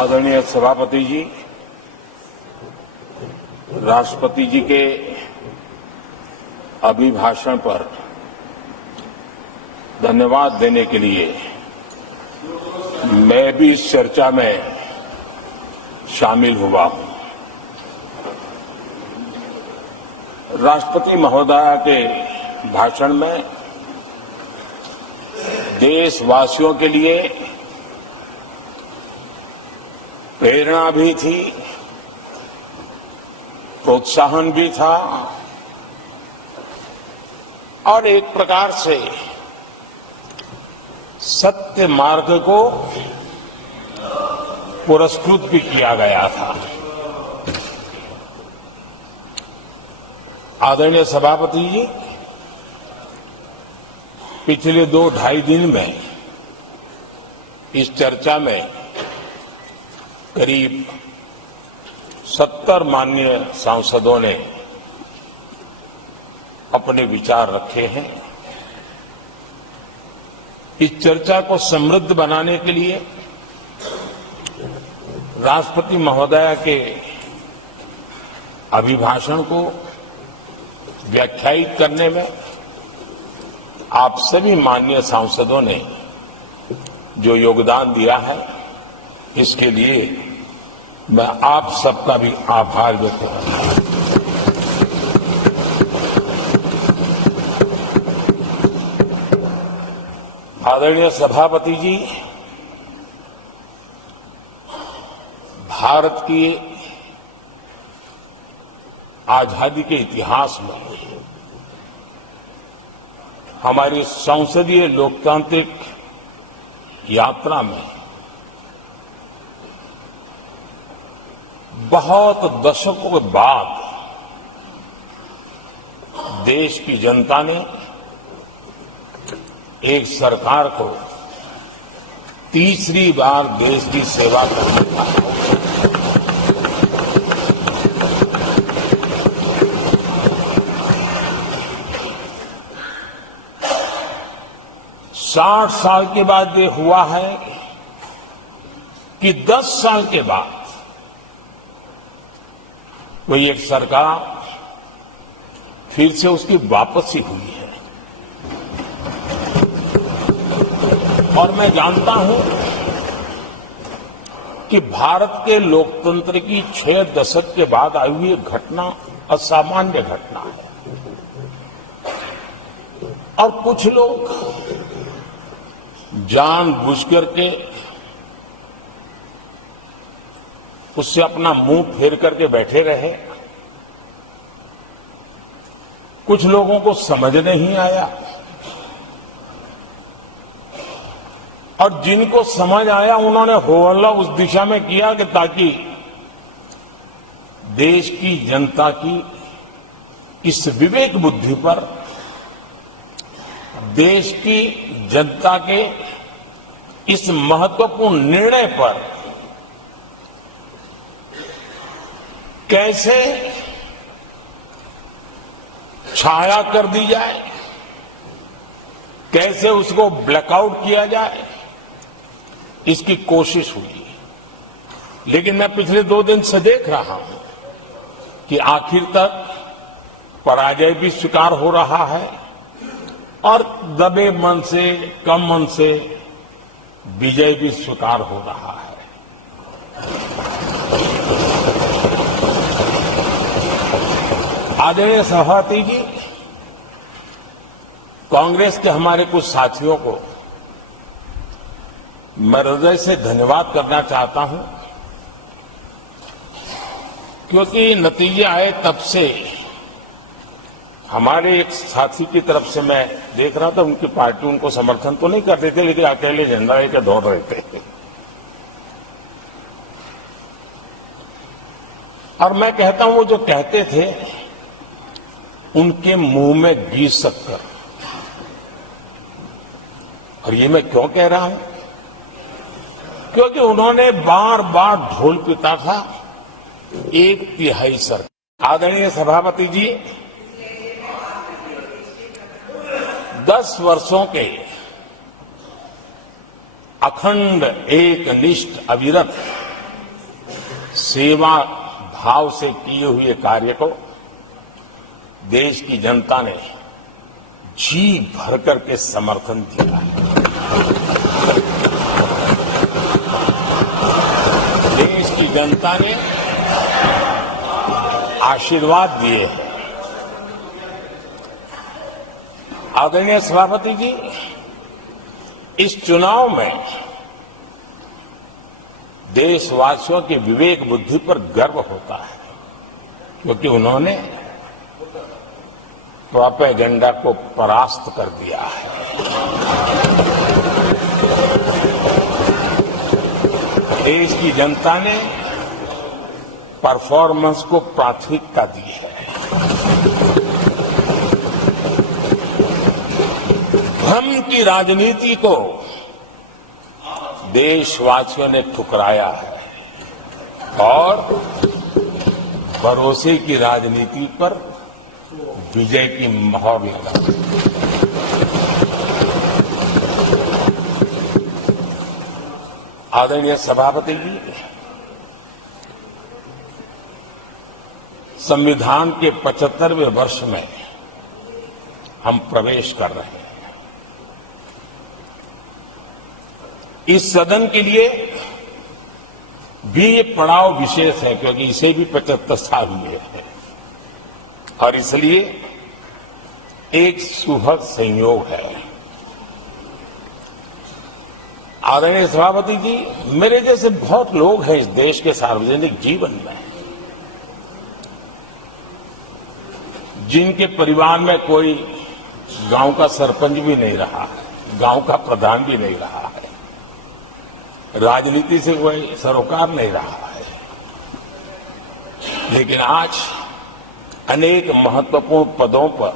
आदरणीय सभापति जी, राष्ट्रपति जी के अभिभाषण पर धन्यवाद देने के लिए मैं भी इस चर्चा में शामिल हुआ हूं। राष्ट्रपति महोदया के भाषण में देशवासियों के लिए प्रेरणा भी थी, प्रोत्साहन भी था और एक प्रकार से सत्य मार्ग को पुरस्कृत भी किया गया था। आदरणीय सभापति जी, पिछले 2-2.5 दिन में इस चर्चा में करीब 70 माननीय सांसदों ने अपने विचार रखे हैं। इस चर्चा को समृद्ध बनाने के लिए राष्ट्रपति महोदया के अभिभाषण को व्याख्यायित करने में आप सभी माननीय सांसदों ने जो योगदान दिया है, इसके लिए मैं आप सबका भी आभार व्यक्त करता हूं। आदरणीय सभापति जी, भारत की आजादी के इतिहास में हमारी संसदीय लोकतांत्रिक यात्रा में बहुत दशकों के बाद देश की जनता ने एक सरकार को तीसरी बार देश की सेवा करने का 60 साल के बाद ये हुआ है कि 10 साल के बाद वही एक सरकार फिर से उसकी वापसी हुई है। और मैं जानता हूं कि भारत के लोकतंत्र की 6 दशक के बाद आई हुई घटना असामान्य घटना है और कुछ लोग जानबूझ करके उससे अपना मुंह फेर करके बैठे रहे। कुछ लोगों को समझ नहीं आया और जिनको समझ आया उन्होंने हो हल्ला उस दिशा में किया कि ताकि देश की जनता की इस विवेक बुद्धि पर, देश की जनता के इस महत्वपूर्ण निर्णय पर कैसे छाया कर दी जाए, कैसे उसको ब्लैकआउट किया जाए, इसकी कोशिश हुई। लेकिन मैं पिछले 2 दिन से देख रहा हूं कि आखिर तक पराजय भी स्वीकार हो रहा है और दबे मन से, कम मन से विजय भी स्वीकार हो रहा है। आदरणीय सभापति जी, कांग्रेस के हमारे कुछ साथियों को मैं हृदय से धन्यवाद करना चाहता हूं, क्योंकि नतीजे आए तब से हमारे एक साथी की तरफ से मैं देख रहा था, उनकी पार्टी उनको समर्थन तो नहीं करते थे, लेकिन अकेले झंडा लेकर दौड़ रहे थे। और मैं कहता हूं, वो जो कहते थे उनके मुंह में घी शक्कर। और ये मैं क्यों कह रहा हूं? क्योंकि उन्होंने बार बार ढोल पीटा था 1/3 सरकार। आदरणीय सभापति जी, 10 वर्षों के अखंड, एकनिष्ठ, अविरत सेवा भाव से किए हुए कार्य को देश की जनता ने जी भर करके समर्थन दिया है। देश की जनता ने आशीर्वाद दिए हैं। आदरणीय सभापति जी, इस चुनाव में देशवासियों की विवेक बुद्धि पर गर्व होता है, क्योंकि उन्होंने प्रोपेगेंडा को परास्त कर दिया है। देश की जनता ने परफॉर्मेंस को प्राथमिकता दी है। भ्रम की राजनीति को देशवासियों ने ठुकराया है और भरोसे की राजनीति पर विजय की मोहर लगा। आदरणीय सभापति जी, संविधान के 75वें वर्ष में हम प्रवेश कर रहे हैं। इस सदन के लिए भी ये पड़ाव विशेष है, क्योंकि इसे भी 75 साल हुए हैं और इसलिए एक सुखद संयोग है। आदरणीय सभापति जी, मेरे जैसे बहुत लोग हैं इस देश के सार्वजनिक जीवन में, जिनके परिवार में कोई गांव का सरपंच भी नहीं रहा है, गांव का प्रधान भी नहीं रहा है, राजनीति से कोई सरोकार नहीं रहा है, लेकिन आज अनेक महत्वपूर्ण पदों पर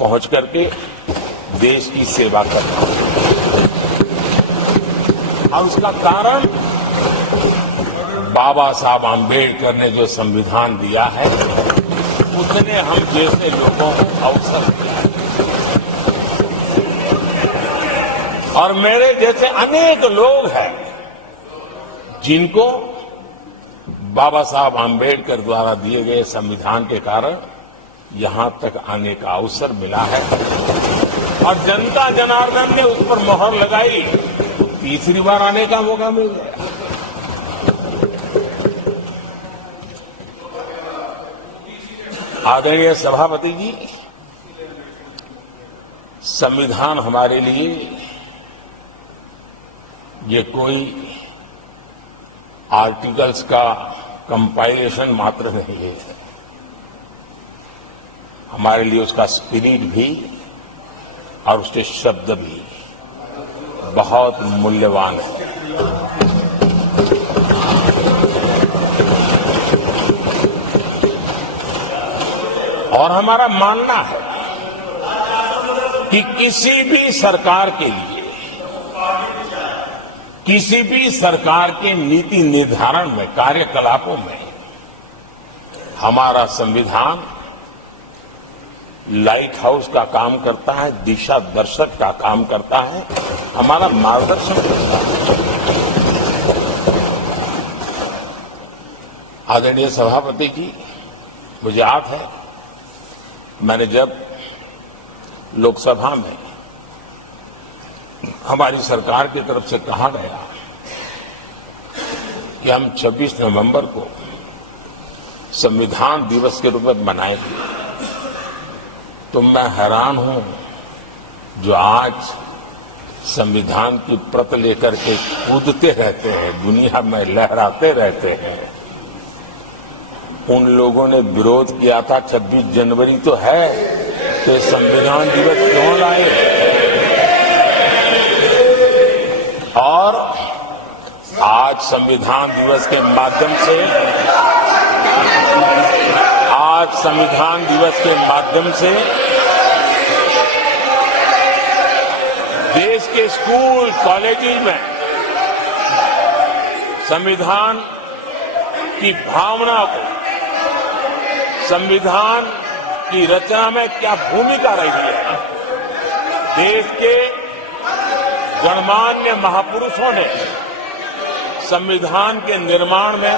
पहुंच करके देश की सेवा कर रहा है। और उसका कारण बाबा साहब आम्बेडकर ने जो संविधान दिया है, उसने हम जैसे लोगों को अवसर दिया है। और मेरे जैसे अनेक लोग हैं जिनको बाबा साहब आम्बेडकर द्वारा दिए गए संविधान के कारण यहां तक आने का अवसर मिला है और जनता जनार्दन ने उस पर मोहर लगाई तो तीसरी बार आने का मौका मिल गया। आदरणीय सभापति जी, संविधान हमारे लिए ये कोई आर्टिकल्स का कंपाइलेशन मात्र नहीं है, हमारे लिए उसका स्पिरिट भी और उसके शब्द भी बहुत मूल्यवान है। और हमारा मानना है कि किसी भी सरकार के लिए, किसी भी सरकार के नीति निर्धारण में, कार्यकलापों में हमारा संविधान लाइट हाउस का काम करता है, दिशा दर्शक का काम करता है, हमारा मार्गदर्शन करता है। आदरणीय सभापति जी, मुझे याद है मैंने जब लोकसभा में हमारी सरकार की तरफ से कहा गया कि हम 26 नवंबर को संविधान दिवस के रूप में मनाएंगे, तो मैं हैरान हूं जो आज संविधान की प्रत लेकर के कूदते रहते हैं, दुनिया में लहराते रहते हैं, उन लोगों ने विरोध किया था 26 जनवरी तो है, तो संविधान दिवस क्यों लाए। और आज संविधान दिवस के माध्यम से, देश के स्कूल कॉलेजेस में संविधान की भावना को, संविधान की रचना में क्या भूमिका रही है, देश के गणमान्य महापुरुषों ने संविधान के निर्माण में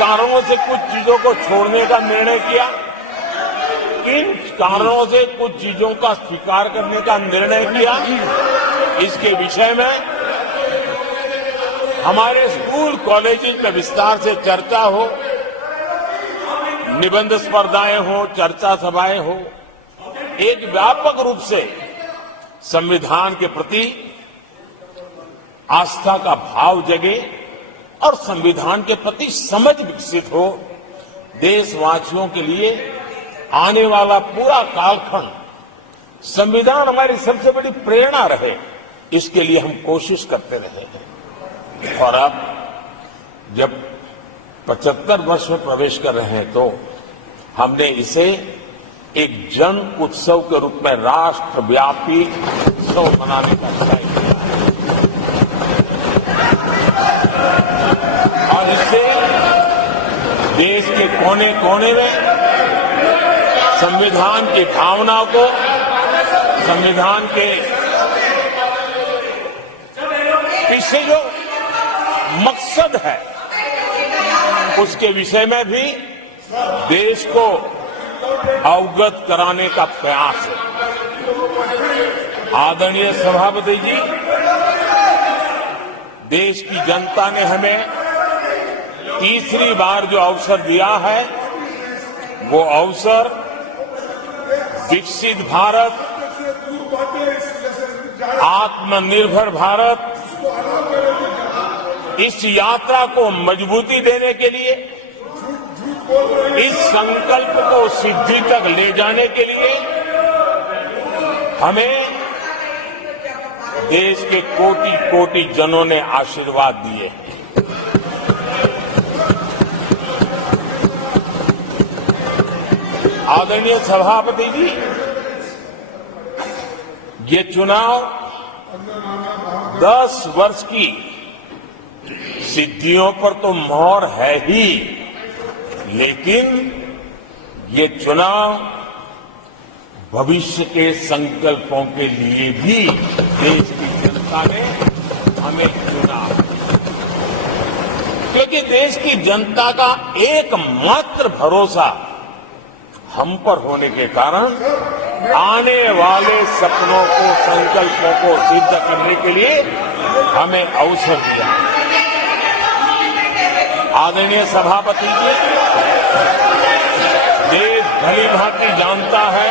कारणों से कुछ चीजों को छोड़ने का निर्णय किया, किन कारणों से कुछ चीजों का स्वीकार करने का निर्णय किया, इसके विषय में हमारे स्कूल कॉलेजेस में विस्तार से चर्चा हो, निबंध स्पर्धाएं हो, चर्चा सभाएं हो, एक व्यापक रूप से संविधान के प्रति आस्था का भाव जगे और संविधान के प्रति समझ विकसित हो। देशवासियों के लिए आने वाला पूरा कालखंड संविधान हमारी सबसे बड़ी प्रेरणा रहे, इसके लिए हम कोशिश करते रहे हैं। और अब जब 75 वर्ष में प्रवेश कर रहे हैं तो हमने इसे एक जन उत्सव के रूप में राष्ट्रव्यापी उत्सव मनाने का तय किया है और इससे देश के कोने कोने में संविधान की भावना को, संविधान के पीछे जो मकसद है उसके विषय में भी देश को अवगत कराने का प्रयास है। आदरणीय सभापति जी, देश की जनता ने हमें तीसरी बार जो अवसर दिया है वो अवसर विकसित भारत, आत्मनिर्भर भारत, इस यात्रा को मजबूती देने के लिए, इस संकल्प को सिद्धि तक ले जाने के लिए हमें देश के कोटि कोटि जनों ने आशीर्वाद दिए हैं। आदरणीय सभापति जी, ये चुनाव 10 वर्ष की सिद्धियों पर तो मोहर है ही, लेकिन ये चुनाव भविष्य के संकल्पों के लिए भी देश की जनता ने हमें चुना, क्योंकि देश की जनता का एकमात्र भरोसा हम पर होने के कारण आने वाले सपनों को, संकल्पों को सिद्ध करने के लिए हमें अवसर दिया। आदरणीय सभापति जी, देश भली भांति जानता है,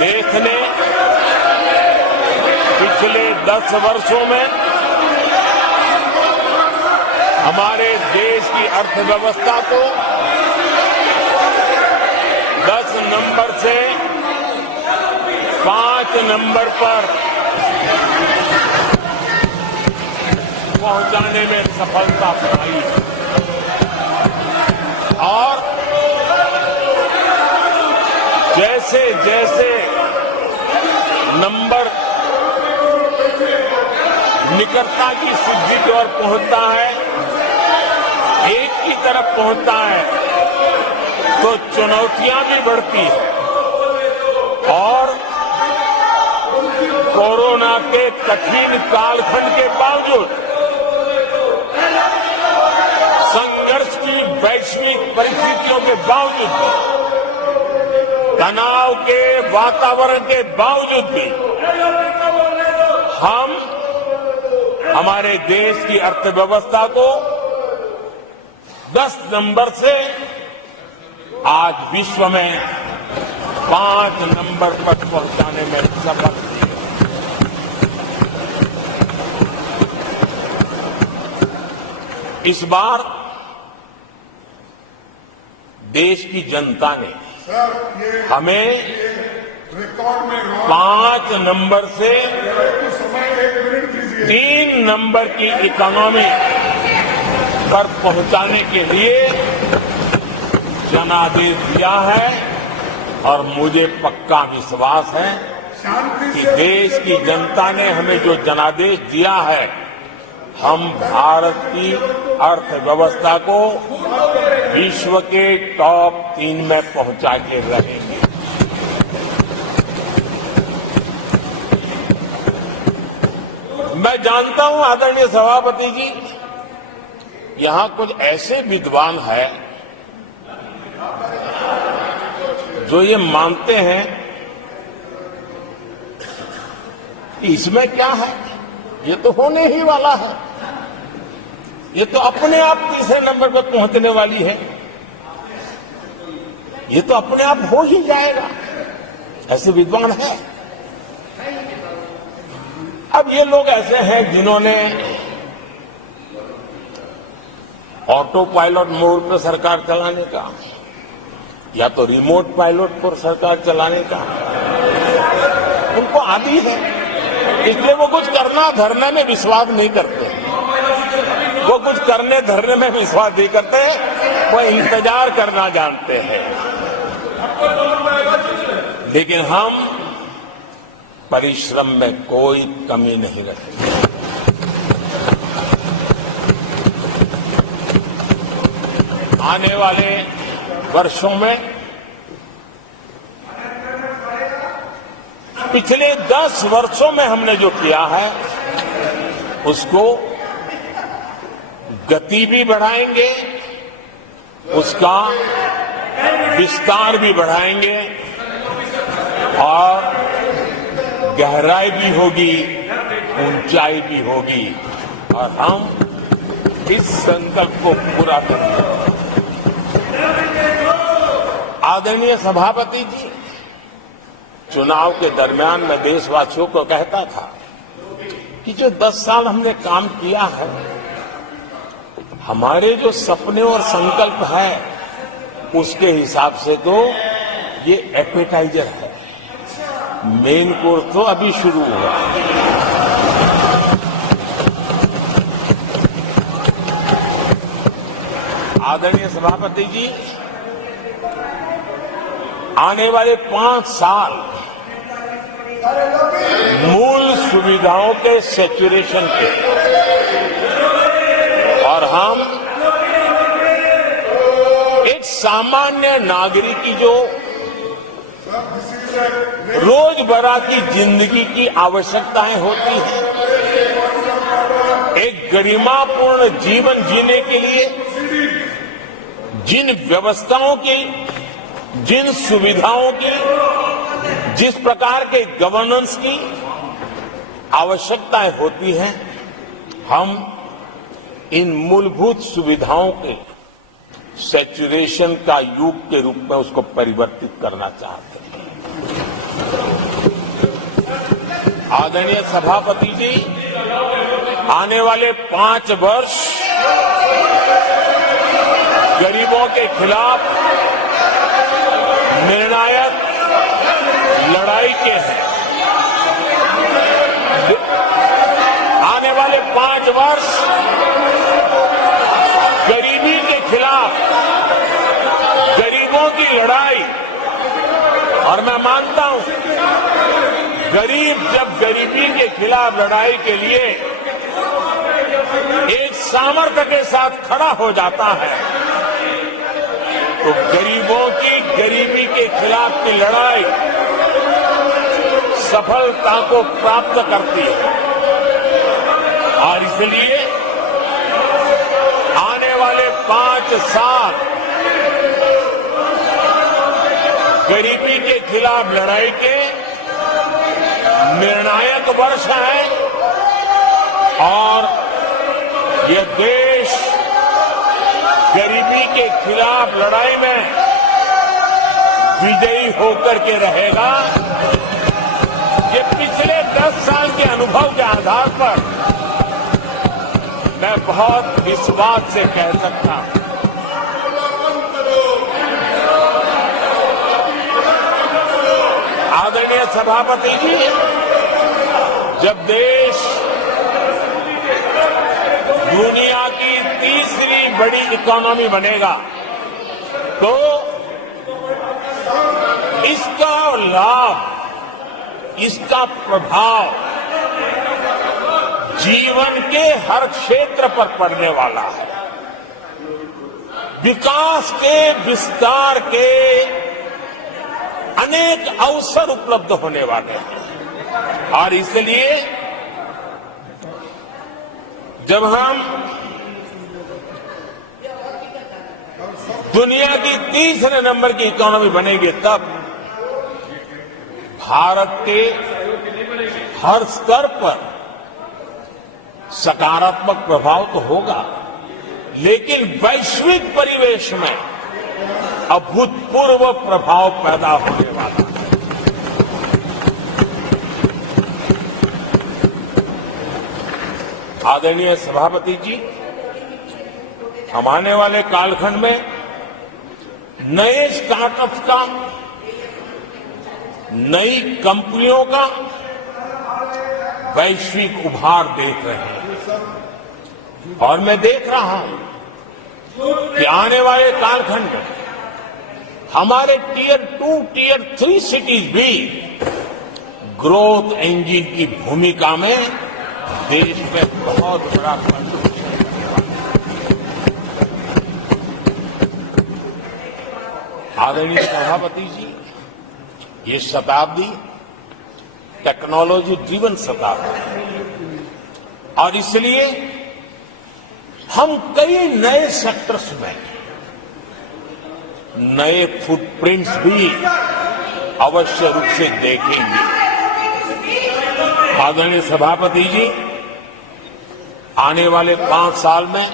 देश ने पिछले 10 वर्षों में हमारे देश की अर्थव्यवस्था को 10 नंबर से 5 नंबर पर पहुंचाने में सफलता पाई और जैसे जैसे नंबर निकटता की सिद्धि की ओर पहुंचता है, एक की तरफ पहुंचता है, तो चुनौतियां भी बढ़ती हैं और कोरोना के कठिन कालखंड के बावजूद, संघर्ष की वैश्विक परिस्थितियों के बावजूद भी, तनाव के वातावरण के बावजूद भी हम हमारे देश की अर्थव्यवस्था को 10 नंबर से आज विश्व में 5 नंबर पर पहुंचाने में सफल हुए। इस बार देश की जनता ने हमें 5 नंबर से 3 नंबर की इकोनॉमी पर पहुंचाने के लिए जनादेश दिया है और मुझे पक्का विश्वास है कि देश की जनता ने हमें जो जनादेश दिया है, हम भारत की अर्थव्यवस्था को विश्व के टॉप 3 में पहुंचा के रहेंगे। मैं जानता हूं आदरणीय सभापति जी, यहां कुछ ऐसे विद्वान हैं जो ये मानते हैं कि इसमें क्या है, ये तो होने ही वाला है, ये तो अपने आप तीसरे नंबर पर पहुंचने वाली है, ये तो अपने आप हो ही जाएगा। ऐसे विद्वान हैं। अब ये लोग ऐसे हैं जिन्होंने ऑटो पायलट मोड पर सरकार चलाने का या तो रिमोट पायलट पर सरकार चलाने का उनको आदी है, इसलिए वो कुछ करना धरने में विश्वास नहीं करते। वो कुछ करने धरने में विश्वास नहीं करते, वो इंतजार करना जानते हैं। लेकिन हम परिश्रम में कोई कमी नहीं रखेंगे। आने वाले वर्षों में पिछले 10 वर्षों में हमने जो किया है उसको गति भी बढ़ाएंगे, उसका विस्तार भी बढ़ाएंगे और गहराई भी होगी, ऊंचाई भी होगी और हम इस संकल्प को पूरा करेंगे। आदरणीय सभापति जी, चुनाव के दरमियान मैं देशवासियों को कहता था कि जो 10 साल हमने काम किया है, हमारे जो सपने और संकल्प है उसके हिसाब से तो ये एपेटाइजर है, मेन कोर्स तो अभी शुरू हुआ। आदरणीय सभापति जी, आने वाले 5 साल मूल सुविधाओं के सैचुरेशन के और हम एक सामान्य नागरिक की जो रोजमर्रा की जिंदगी की आवश्यकताएं होती हैं, एक गरिमापूर्ण जीवन जीने के लिए जिन व्यवस्थाओं की, जिन सुविधाओं की, जिस प्रकार के गवर्नेंस की आवश्यकताएं होती हैं, हम इन मूलभूत सुविधाओं के सैचुरेशन का युग के रूप में उसको परिवर्तित करना चाहते हैं। आदरणीय सभापति जी, आने वाले 5 वर्ष गरीबों के खिलाफ निर्णायक लड़ाई के हैं। आने वाले 5 वर्ष गरीबी के खिलाफ गरीबों की लड़ाई, और मैं मानता हूं गरीब जब गरीबी के खिलाफ लड़ाई के लिए एक सामर्थ्य के साथ खड़ा हो जाता है तो गरीबों की गरीबी के खिलाफ की लड़ाई सफलता को प्राप्त करती है। और इसलिए आने वाले 5 साल गरीबी के खिलाफ लड़ाई के निर्णायक वर्ष है और ये देश गरीबी के खिलाफ लड़ाई में विजयी होकर के रहेगा। ये पिछले 10 साल के अनुभव के आधार पर मैं बहुत विश्वास से कह सकता हूं। आदरणीय सभापति जी, जब देश दुनिया की तीसरी बड़ी इकोनॉमी बनेगा तो इसका लाभ, इसका प्रभाव जीवन के हर क्षेत्र पर पड़ने वाला है। विकास के विस्तार के अनेक अवसर उपलब्ध होने वाले हैं और इसलिए जब हम दुनिया की तीसरे नंबर की इकोनॉमी बनेगी तब भारत के हर स्तर पर सकारात्मक प्रभाव तो होगा, लेकिन वैश्विक परिवेश में अभूतपूर्व प्रभाव पैदा होने वाला है। आदरणीय सभापति जी, हम आने वाले कालखंड में नए स्टार्टअप्स का, नई कंपनियों का वैश्विक उभार देख रहे हैं और मैं देख रहा हूं कि आने वाले कालखंड में हमारे टियर 2, टियर 3 सिटीज भी ग्रोथ इंजन की भूमिका में देश में बहुत बड़ा कंट्रीब्यूशन करने वाला है। आदरणीय सभापति जी, ये शताब्दी टेक्नोलॉजी ड्रिवन शताब्दी है और इसलिए हम कई नए सेक्टर्स में नए फुटप्रिंट्स भी अवश्य रूप से देखेंगे। आदरणीय सभापति जी, आने वाले 5 साल में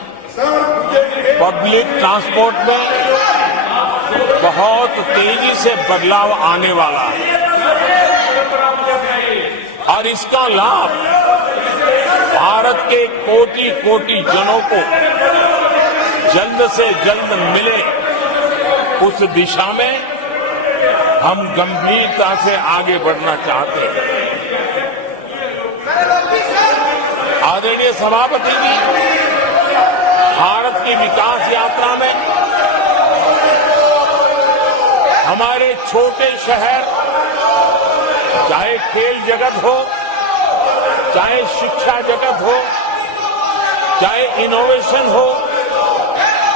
पब्लिक ट्रांसपोर्ट में बहुत तेजी से बदलाव आने वाला है और इसका लाभ भारत के कोटि कोटि जनों को जल्द से जल्द मिले, उस दिशा में हम गंभीरता से आगे बढ़ना चाहते हैं। आदरणीय सभापति जी, भारत की विकास यात्रा में हमारे छोटे शहर, चाहे खेल जगत हो, चाहे शिक्षा जगत हो, चाहे इनोवेशन हो,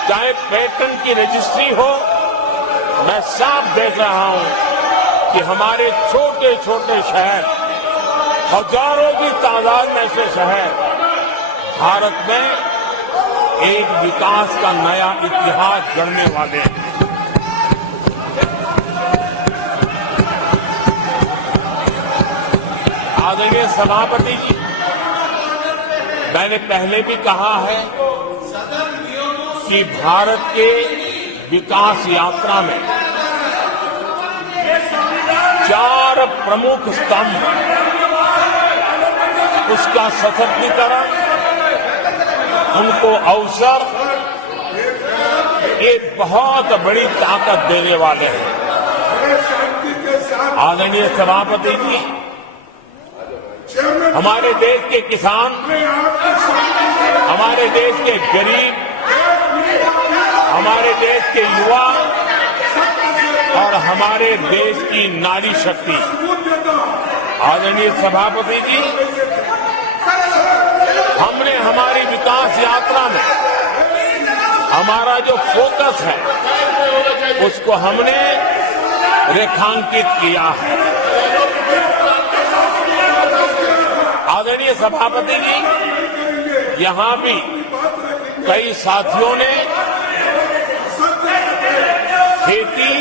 चाहे पेटेंट की रजिस्ट्री हो, मैं साफ देख रहा हूं कि हमारे छोटे छोटे शहर, हजारों की तादाद में से शहर भारत में एक विकास का नया इतिहास गढ़ने वाले हैं। आदरणीय सभापति जी, मैंने पहले भी कहा है कि भारत के विकास यात्रा में 4 प्रमुख स्तंभ, उसका सशक्तिकरण, उनको अवसर, एक बहुत बड़ी ताकत देने वाले हैं। आदरणीय सभापति जी, हमारे देश के किसान, हमारे देश के गरीब, हमारे देश के युवा और हमारे देश की नारी शक्ति, आदरणीय सभापति जी, हमने हमारी विकास यात्रा में हमारा जो फोकस है उसको हमने रेखांकित किया है। आदरणीय सभापति जी, यहां भी कई साथियों ने खेती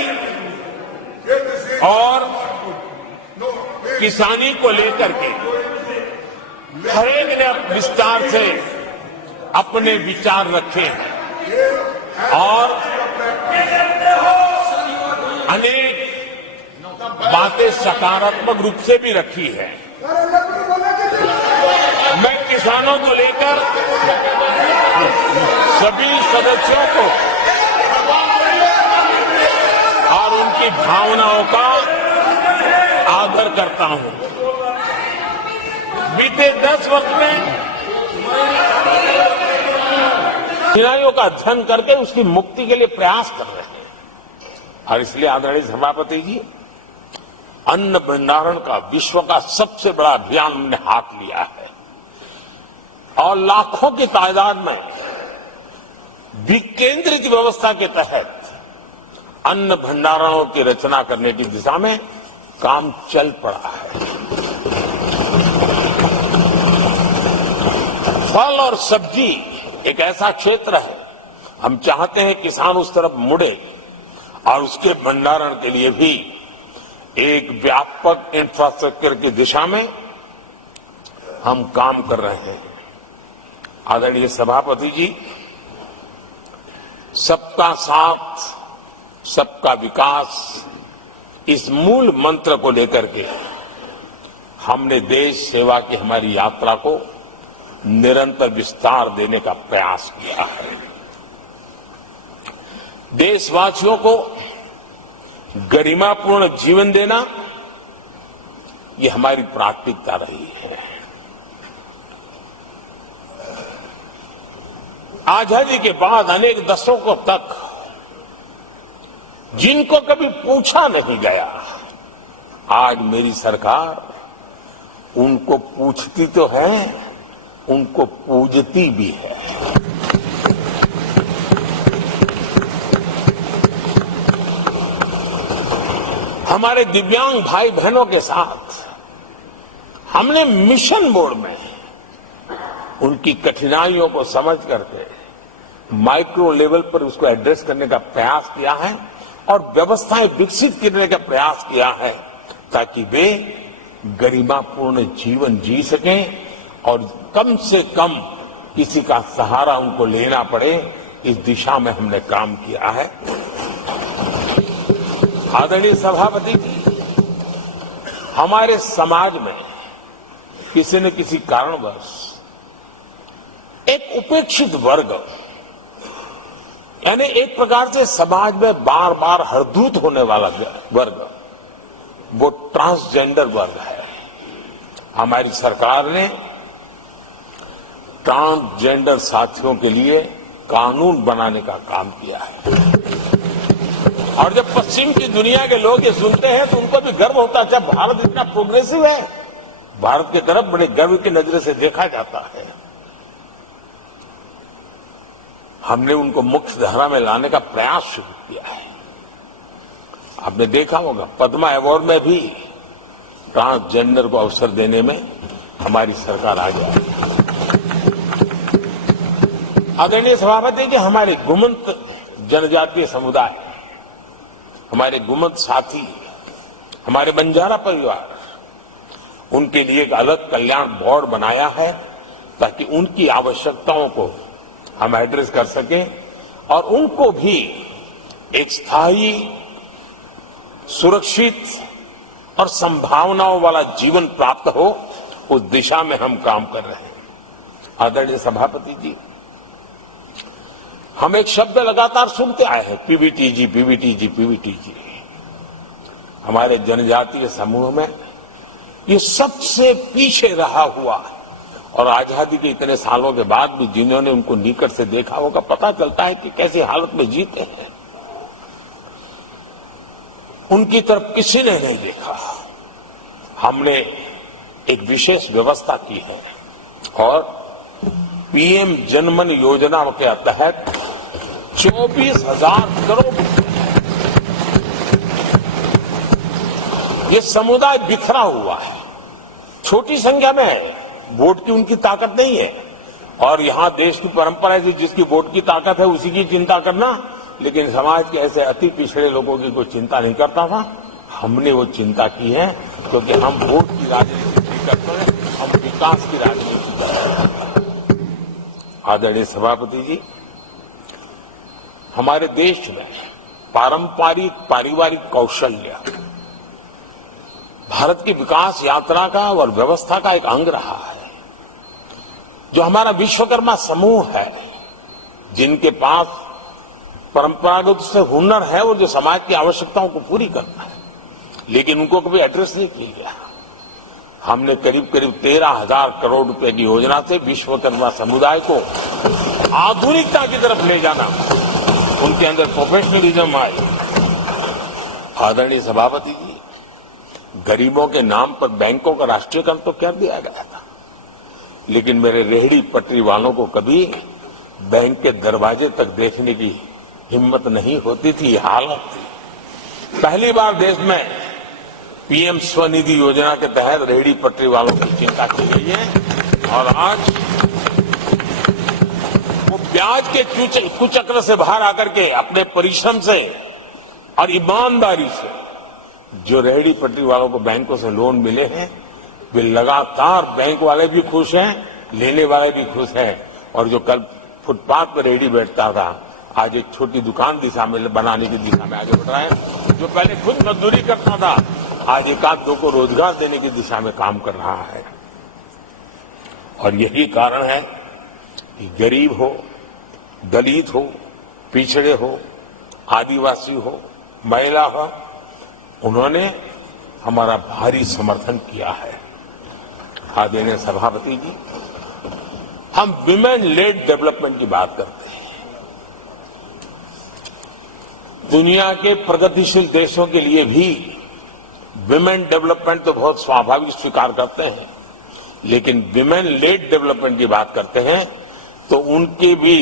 और किसानी को लेकर के हर एक ने विस्तार से अपने विचार रखे और अनेक बातें सकारात्मक रूप से भी रखी है। मैं किसानों को लेकर सभी सदस्यों को और उनकी भावनाओं का आदर करता हूं। बीते 10 वर्ष में कठिनाइयों का अध्ययन करके उसकी मुक्ति के लिए प्रयास कर रहे हैं और इसलिए आदरणीय सभापति जी, अन्न भंडारण का विश्व का सबसे बड़ा अभियान हमने हाथ लिया है और लाखों की तादाद में विकेंद्रित व्यवस्था के तहत अन्न भंडारणों की रचना करने की दिशा में काम चल पड़ा है। फल और सब्जी एक ऐसा क्षेत्र है, हम चाहते हैं किसान उस तरफ मुड़े और उसके भंडारण के लिए भी एक व्यापक इंफ्रास्ट्रक्चर की दिशा में हम काम कर रहे हैं। आदरणीय सभापति जी, सबका साथ सबका विकास इस मूल मंत्र को लेकर के हमने देश सेवा की हमारी यात्रा को निरंतर विस्तार देने का प्रयास किया है। देशवासियों को गरिमापूर्ण जीवन देना ये हमारी प्राथमिकता रही है। आजादी के बाद अनेक दशकों तक जिनको कभी पूछा नहीं गया, आज मेरी सरकार उनको पूछती तो है, उनको पूजती भी है। हमारे दिव्यांग भाई बहनों के साथ हमने मिशन मोड में उनकी कठिनाइयों को समझ करके माइक्रो लेवल पर उसको एड्रेस करने का प्रयास किया है और व्यवस्थाएं विकसित करने का प्रयास किया है ताकि वे गरिमापूर्ण जीवन जी सकें और कम से कम किसी का सहारा उनको लेना पड़े, इस दिशा में हमने काम किया है। आदरणीय सभापति जी, हमारे समाज में किसी न किसी कारणवश एक उपेक्षित वर्ग, यानी एक प्रकार से समाज में बार बार हरदूत होने वाला वर्ग, वो ट्रांसजेंडर वर्ग है। हमारी सरकार ने ट्रांसजेंडर साथियों के लिए कानून बनाने का काम किया है और जब पश्चिम की दुनिया के लोग ये सुनते हैं तो उनको भी गर्व होता है। जब भारत इतना प्रोग्रेसिव है, भारत की तरफ बड़े गर्व की नजर से देखा जाता है। हमने उनको मुख्य धारा में लाने का प्रयास शुरू किया है। आपने देखा होगा पद्मा अवार्ड में भी ट्रांसजेंडर को अवसर देने में हमारी सरकार आ जाए। आदरणीय सभापति जी, हमारे गुमंत जनजातीय समुदाय, हमारे गुमंत साथी, हमारे बंजारा परिवार, उनके लिए एक अलग कल्याण बोर्ड बनाया है ताकि उनकी आवश्यकताओं को हम एड्रेस कर सकें और उनको भी एक स्थायी, सुरक्षित और संभावनाओं वाला जीवन प्राप्त हो, उस दिशा में हम काम कर रहे हैं। आदरणीय सभापति जी, हम एक शब्द लगातार सुनते आए हैं, पीबीटीजी, पीबीटीजी, पीबीटीजी। हमारे जनजातीय समूह में ये सबसे पीछे रहा हुआ और आजादी के इतने सालों के बाद भी जिन्होंने उनको निकट से देखा होगा, पता चलता है कि कैसी हालत में जीते हैं। उनकी तरफ किसी ने नहीं देखा। हमने एक विशेष व्यवस्था की है और पीएम जनमन योजना के तहत 24,000 करोड़ ये समुदाय बिखरा हुआ है, छोटी संख्या में है, वोट की उनकी ताकत नहीं है और यहां देश की परंपरा है जिसकी वोट की ताकत है उसी की चिंता करना, लेकिन समाज के ऐसे अति पिछड़े लोगों की कोई चिंता नहीं करता था। हमने वो चिंता की है क्योंकि हम वोट की राजनीति नहीं करते हैं, हम विकास की राजनीति करते हैं। आदरणीय सभापति जी, हमारे देश में पारंपरिक पारिवारिक कौशल्य भारत की विकास यात्रा का और व्यवस्था का एक अंग रहा है। जो हमारा विश्वकर्मा समूह है, जिनके पास परंपरागत से हुनर है और जो समाज की आवश्यकताओं को पूरी करना है, लेकिन उनको कभी एड्रेस नहीं किया गया। हमने करीब करीब 13,000 करोड़ रुपए की योजना से विश्वकर्मा समुदाय को आधुनिकता की तरफ ले जाना, उनके अंदर प्रोफेशनलिज्म आए। आदरणीय सभापति जी, गरीबों के नाम पर बैंकों का राष्ट्रीयकरण तो कर दिया गया था, लेकिन मेरे रेहड़ी पटरी वालों को कभी बैंक के दरवाजे तक देखने की हिम्मत नहीं होती थी, हालत थी। पहली बार देश में पीएम स्वनिधि योजना के तहत रेहड़ी पटरी वालों की चिंता की गई है और आज वो ब्याज के कुचक्र से बाहर आकर के अपने परिश्रम से और ईमानदारी से जो रेहड़ी पटरी वालों को बैंकों से लोन मिले हैं, वे लगातार बैंक वाले भी खुश हैं, लेने वाले भी खुश हैं। और जो कल फुटपाथ पर रेहड़ी बैठता था, आज एक छोटी दुकान दिशा में बनाने की दिशा में आगे बढ़ रहा है। जो पहले खुद मजदूरी करता था, आज एक आध दो को रोजगार देने की दिशा में काम कर रहा है। और यही कारण है कि गरीब हो, दलित हो, पिछड़े हो, आदिवासी हो, महिला हो, उन्होंने हमारा भारी समर्थन किया है। आदरणीय सभापति जी, हम विमेन लेड डेवलपमेंट की बात करते हैं। दुनिया के प्रगतिशील देशों के लिए भी विमेन डेवलपमेंट तो बहुत स्वाभाविक स्वीकार करते हैं, लेकिन विमेन लेड डेवलपमेंट की बात करते हैं तो उनके भी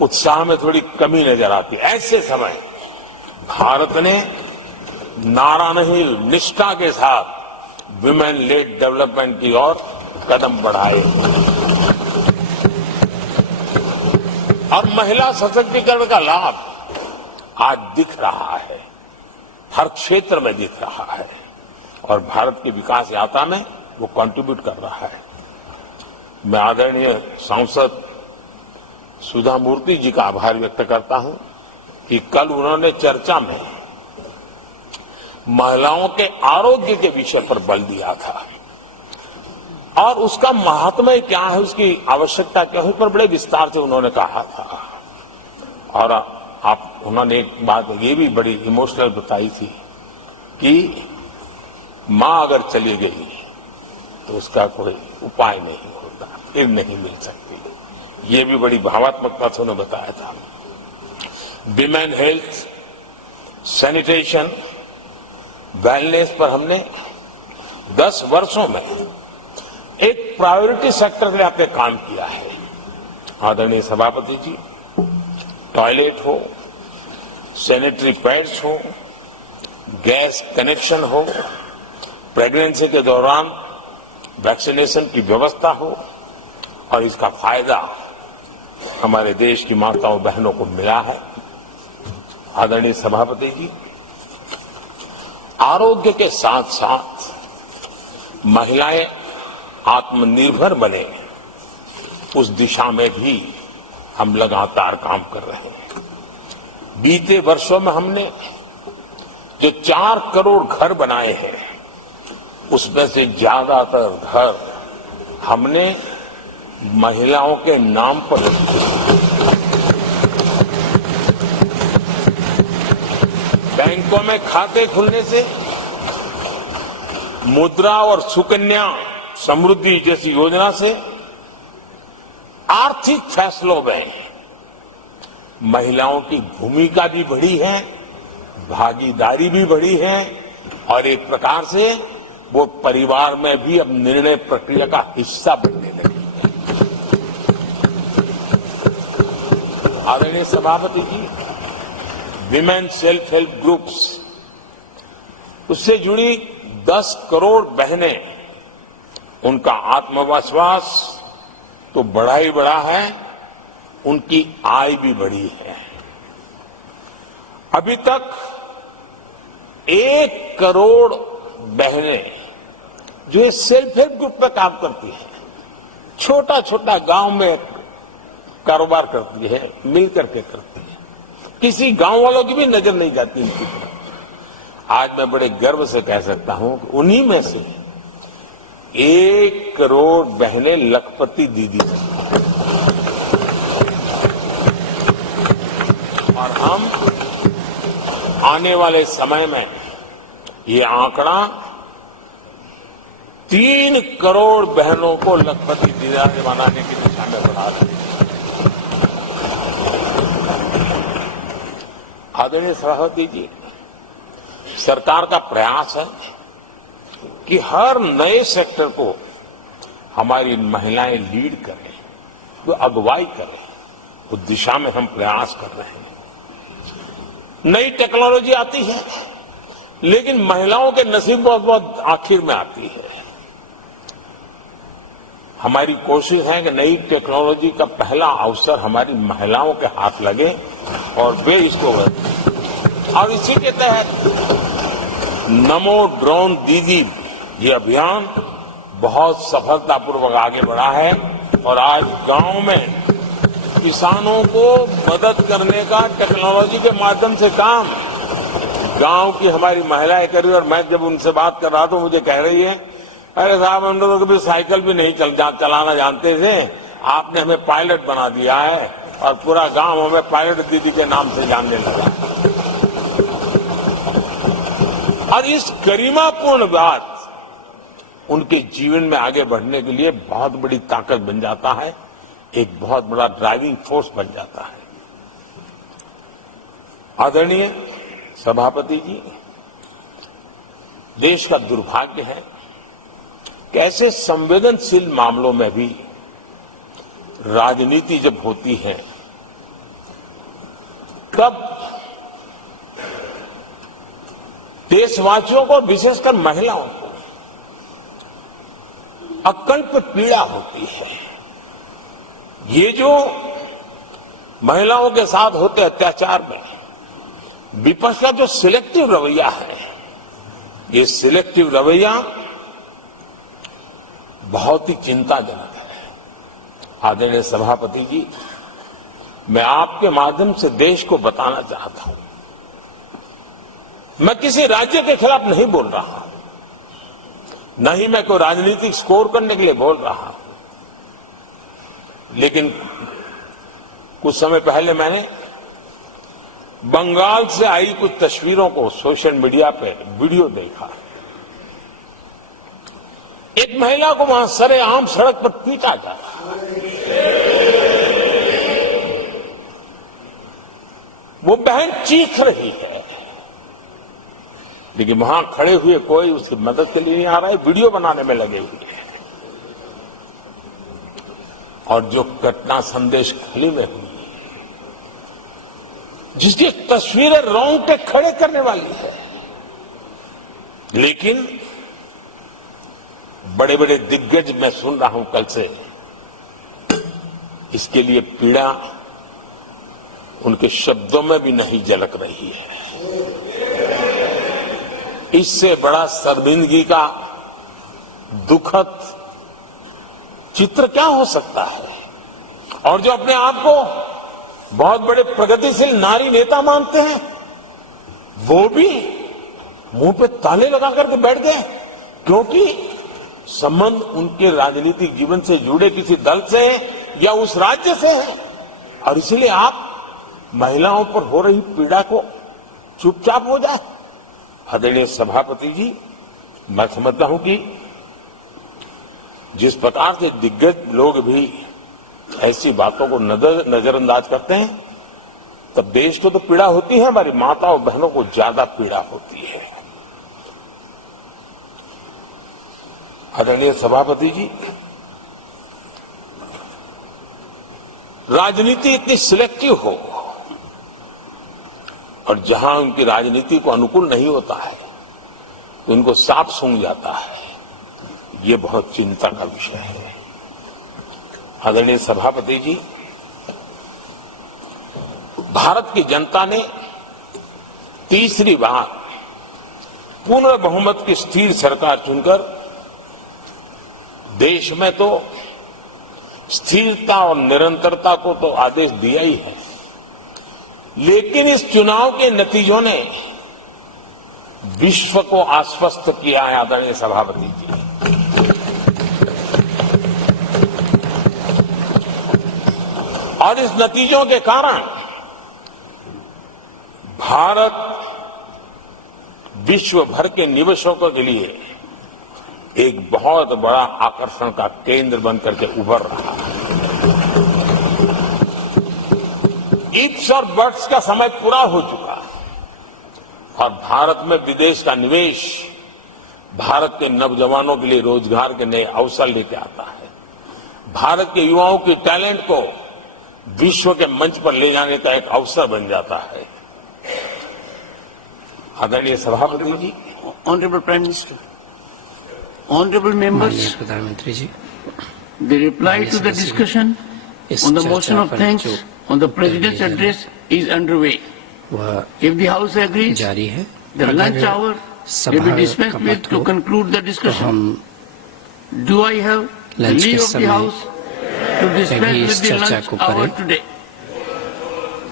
उत्साह में थोड़ी कमी नजर आती है। ऐसे समय भारत ने नारा नहीं, निष्ठा के साथ विमेन लेड डेवलपमेंट की ओर कदम बढ़ाए और महिला सशक्तिकरण का लाभ आज दिख रहा है, हर क्षेत्र में दिख रहा है और भारत की विकास यात्रा में वो कंट्रीब्यूट कर रहा है। मैं आदरणीय सांसद सुधा मूर्ति जी का आभार व्यक्त करता हूं कि कल उन्होंने चर्चा में महिलाओं के आरोग्य के विषय पर बल दिया था और उसका महात्म्य क्या है, उसकी आवश्यकता क्या है, उस पर बड़े विस्तार से उन्होंने कहा था। और उन्होंने एक बात ये भी बड़ी इमोशनल बताई थी कि मां अगर चली गई तो उसका कोई उपाय नहीं होता, फिर नहीं मिल सकती। ये भी बड़ी भावात्मकता से उन्होंने बताया था। विमेन हेल्थ, सैनिटेशन, वेलनेस पर हमने 10 वर्षों में एक प्रायोरिटी सेक्टर के लिए काम किया है। आदरणीय सभापति जी, टॉयलेट हो, सैनिटरी पैड्स हो, गैस कनेक्शन हो, प्रेगनेंसी के दौरान वैक्सीनेशन की व्यवस्था हो और इसका फायदा हमारे देश की माताओं बहनों को मिला है। आदरणीय सभापति जी, आरोग्य के साथ साथ महिलाएं आत्मनिर्भर बने, उस दिशा में भी हम लगातार काम कर रहे हैं। बीते वर्षों में हमने जो 4 करोड़ घर बनाए हैं, उसमें से ज्यादातर घर हमने महिलाओं के नाम पर रखे। बैंकों में खाते खुलने से मुद्रा और सुकन्या समृद्धि जैसी योजना से आर्थिक फैसलों में महिलाओं की भूमिका भी बढ़ी है, भागीदारी भी बढ़ी है और एक प्रकार से वो परिवार में भी अब निर्णय प्रक्रिया का हिस्सा बनने लगी है। आदरणीय सभापति जी, विमेन सेल्फ हेल्प ग्रुप्स, उससे जुड़ी 10 करोड़ बहनें, उनका आत्मविश्वास तो बढ़ा ही बढ़ा है, उनकी आय भी बढ़ी है। अभी तक 1 करोड़ बहनें जो ये सेल्फ हेल्प ग्रुप में काम करती हैं, छोटा छोटा गांव में कारोबार करती है, मिल करके करती है, किसी गांव वालों की भी नजर नहीं जाती इनकी तरफ। आज मैं बड़े गर्व से कह सकता हूं कि उन्हीं में से 1 करोड़ बहनें लखपति दीदी हैं और हम आने वाले समय में ये आंकड़ा 3 करोड़ बहनों को लखपति दीदी बनाने की दिशा में बढ़ा रहे हैं। आदरणीय सभापति जी, सरकार का प्रयास है कि हर नए सेक्टर को हमारी महिलाएं लीड करें, वो अगुवाई करें, उस दिशा में हम प्रयास कर रहे हैं। नई टेक्नोलॉजी आती है, लेकिन महिलाओं के नसीब बहुत आखिर में आती है। हमारी कोशिश है कि नई टेक्नोलॉजी का पहला अवसर हमारी महिलाओं के हाथ लगे और वे इसको करें। और इसी के तहत नमो ड्रोन दीदी ये अभियान बहुत सफलतापूर्वक आगे बढ़ा है और आज गांव में किसानों को मदद करने का टेक्नोलॉजी के माध्यम से काम गांव की हमारी महिलाएं कर रही है। और मैं जब उनसे बात कर रहा था मुझे कह रही है, अरे साहब हम लोग कभी साइकिल भी नहीं चलाना जानते थे, आपने हमें पायलट बना दिया है और पूरा गांव हमें पायलट दीदी के नाम से जानने लगा। और इस गरिमापूर्ण बात उनके जीवन में आगे बढ़ने के लिए बहुत बड़ी ताकत बन जाता है, एक बहुत बड़ा ड्राइविंग फोर्स बन जाता है। आदरणीय सभापति जी, देश का दुर्भाग्य है कि ऐसे संवेदनशील मामलों में भी राजनीति जब होती है तब देशवासियों को, विशेषकर महिलाओं को अकल्प पीड़ा होती है। ये जो महिलाओं के साथ होते अत्याचार में विपक्ष का जो सिलेक्टिव रवैया है, ये सिलेक्टिव रवैया बहुत ही चिंताजनक है। आदरणीय सभापति जी, मैं आपके माध्यम से देश को बताना चाहता हूं, मैं किसी राज्य के खिलाफ नहीं बोल रहा हूं, न ही मैं कोई राजनीतिक स्कोर करने के लिए बोल रहा हूं, लेकिन कुछ समय पहले मैंने बंगाल से आई कुछ तस्वीरों को सोशल मीडिया पे वीडियो देखा। एक महिला को वहां सरेआम सड़क पर पीटा जा रहा है। वो बहन चीख रही है, लेकिन वहां खड़े हुए कोई उसकी मदद के लिए नहीं आ रहा है, वीडियो बनाने में लगे हुए हैं। और जो घटना संदेश खाली में हुई, जिसकी तस्वीरें रोंगटे खड़े करने वाली है, लेकिन बड़े बड़े दिग्गज मैं सुन रहा हूं कल से, इसके लिए पीड़ा उनके शब्दों में भी नहीं झलक रही है। इससे बड़ा शर्मिंदगी का दुखद चित्र क्या हो सकता है। और जो अपने आप को बहुत बड़े प्रगतिशील नारी नेता मानते हैं, वो भी मुंह पे ताले लगा करके बैठ गए, क्योंकि संबंध उनके राजनीतिक जीवन से जुड़े किसी दल से या उस राज्य से है। और इसलिए आप महिलाओं पर हो रही पीड़ा को चुपचाप हो जाए। आदरणीय सभापति जी, मैं समझता हूं कि जिस प्रकार से दिग्गज लोग भी ऐसी बातों को नजरअंदाज करते हैं, तब देश को तो पीड़ा होती है, हमारी माता और बहनों को ज्यादा पीड़ा होती है। आदरणीय सभापति जी, राजनीति इतनी सिलेक्टिव हो और जहां उनकी राजनीति को अनुकूल नहीं होता है तो उनको सांप सूंघ जाता है, ये बहुत चिंता का विषय है। आदरणीय सभापति जी, भारत की जनता ने तीसरी बार पूर्ण बहुमत की स्थिर सरकार चुनकर देश में तो स्थिरता और निरंतरता को तो आदेश दिया ही है, लेकिन इस चुनाव के नतीजों ने विश्व को आश्वस्त किया है। आदरणीय सभापति जी, और इस नतीजों के कारण भारत विश्व भर के निवेशकों के लिए एक बहुत बड़ा आकर्षण का केंद्र बनकर के उभर रहा है। इफ्स और बट्स का समय पूरा हो चुका है और भारत में विदेश का निवेश भारत के नौजवानों के लिए रोजगार के नए अवसर लेके आता है, भारत के युवाओं की टैलेंट को विश्व के मंच पर ले जाने का एक अवसर बन जाता है। आदरणीय सभापति जी, honourable prime minister, honourable members, प्रधानमंत्री जी, The reply to the discussion on the motion of thanks on the President's address is underway. If the House agrees, जारी है। the lunch hour may be dispensed with to conclude the discussion. Do I have the leave of the House to dispense with the lunch hour today?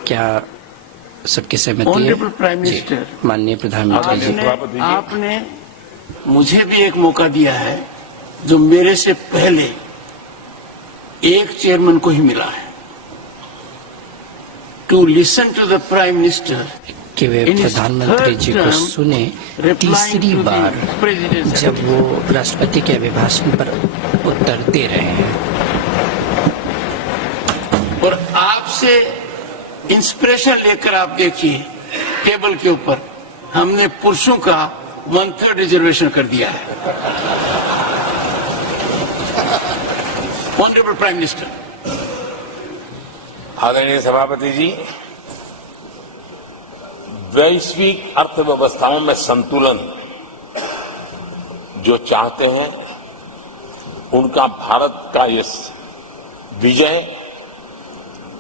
क्या सबकी सहमति है? Honorable Prime Minister, माननीय प्रधानमंत्री जी, आपने मुझे भी एक मौका दिया है जो मेरे से पहले एक चेयरमैन को ही मिला है, to listen to the prime minister कि वे प्रधानमंत्री जी को सुने तीसरी बार जब वो राष्ट्रपति के अभिभाषण पर उत्तर दे रहे हैं। और आपसे इंस्पिरेशन लेकर आप देखिए, टेबल के ऊपर हमने पुरुषों का 1/3 रिजर्वेशन कर दिया है। ऑनरेबल प्राइम मिनिस्टर, आदरणीय सभापति जी, वैश्विक अर्थव्यवस्थाओं में संतुलन जो चाहते हैं उनका भारत का इस विजय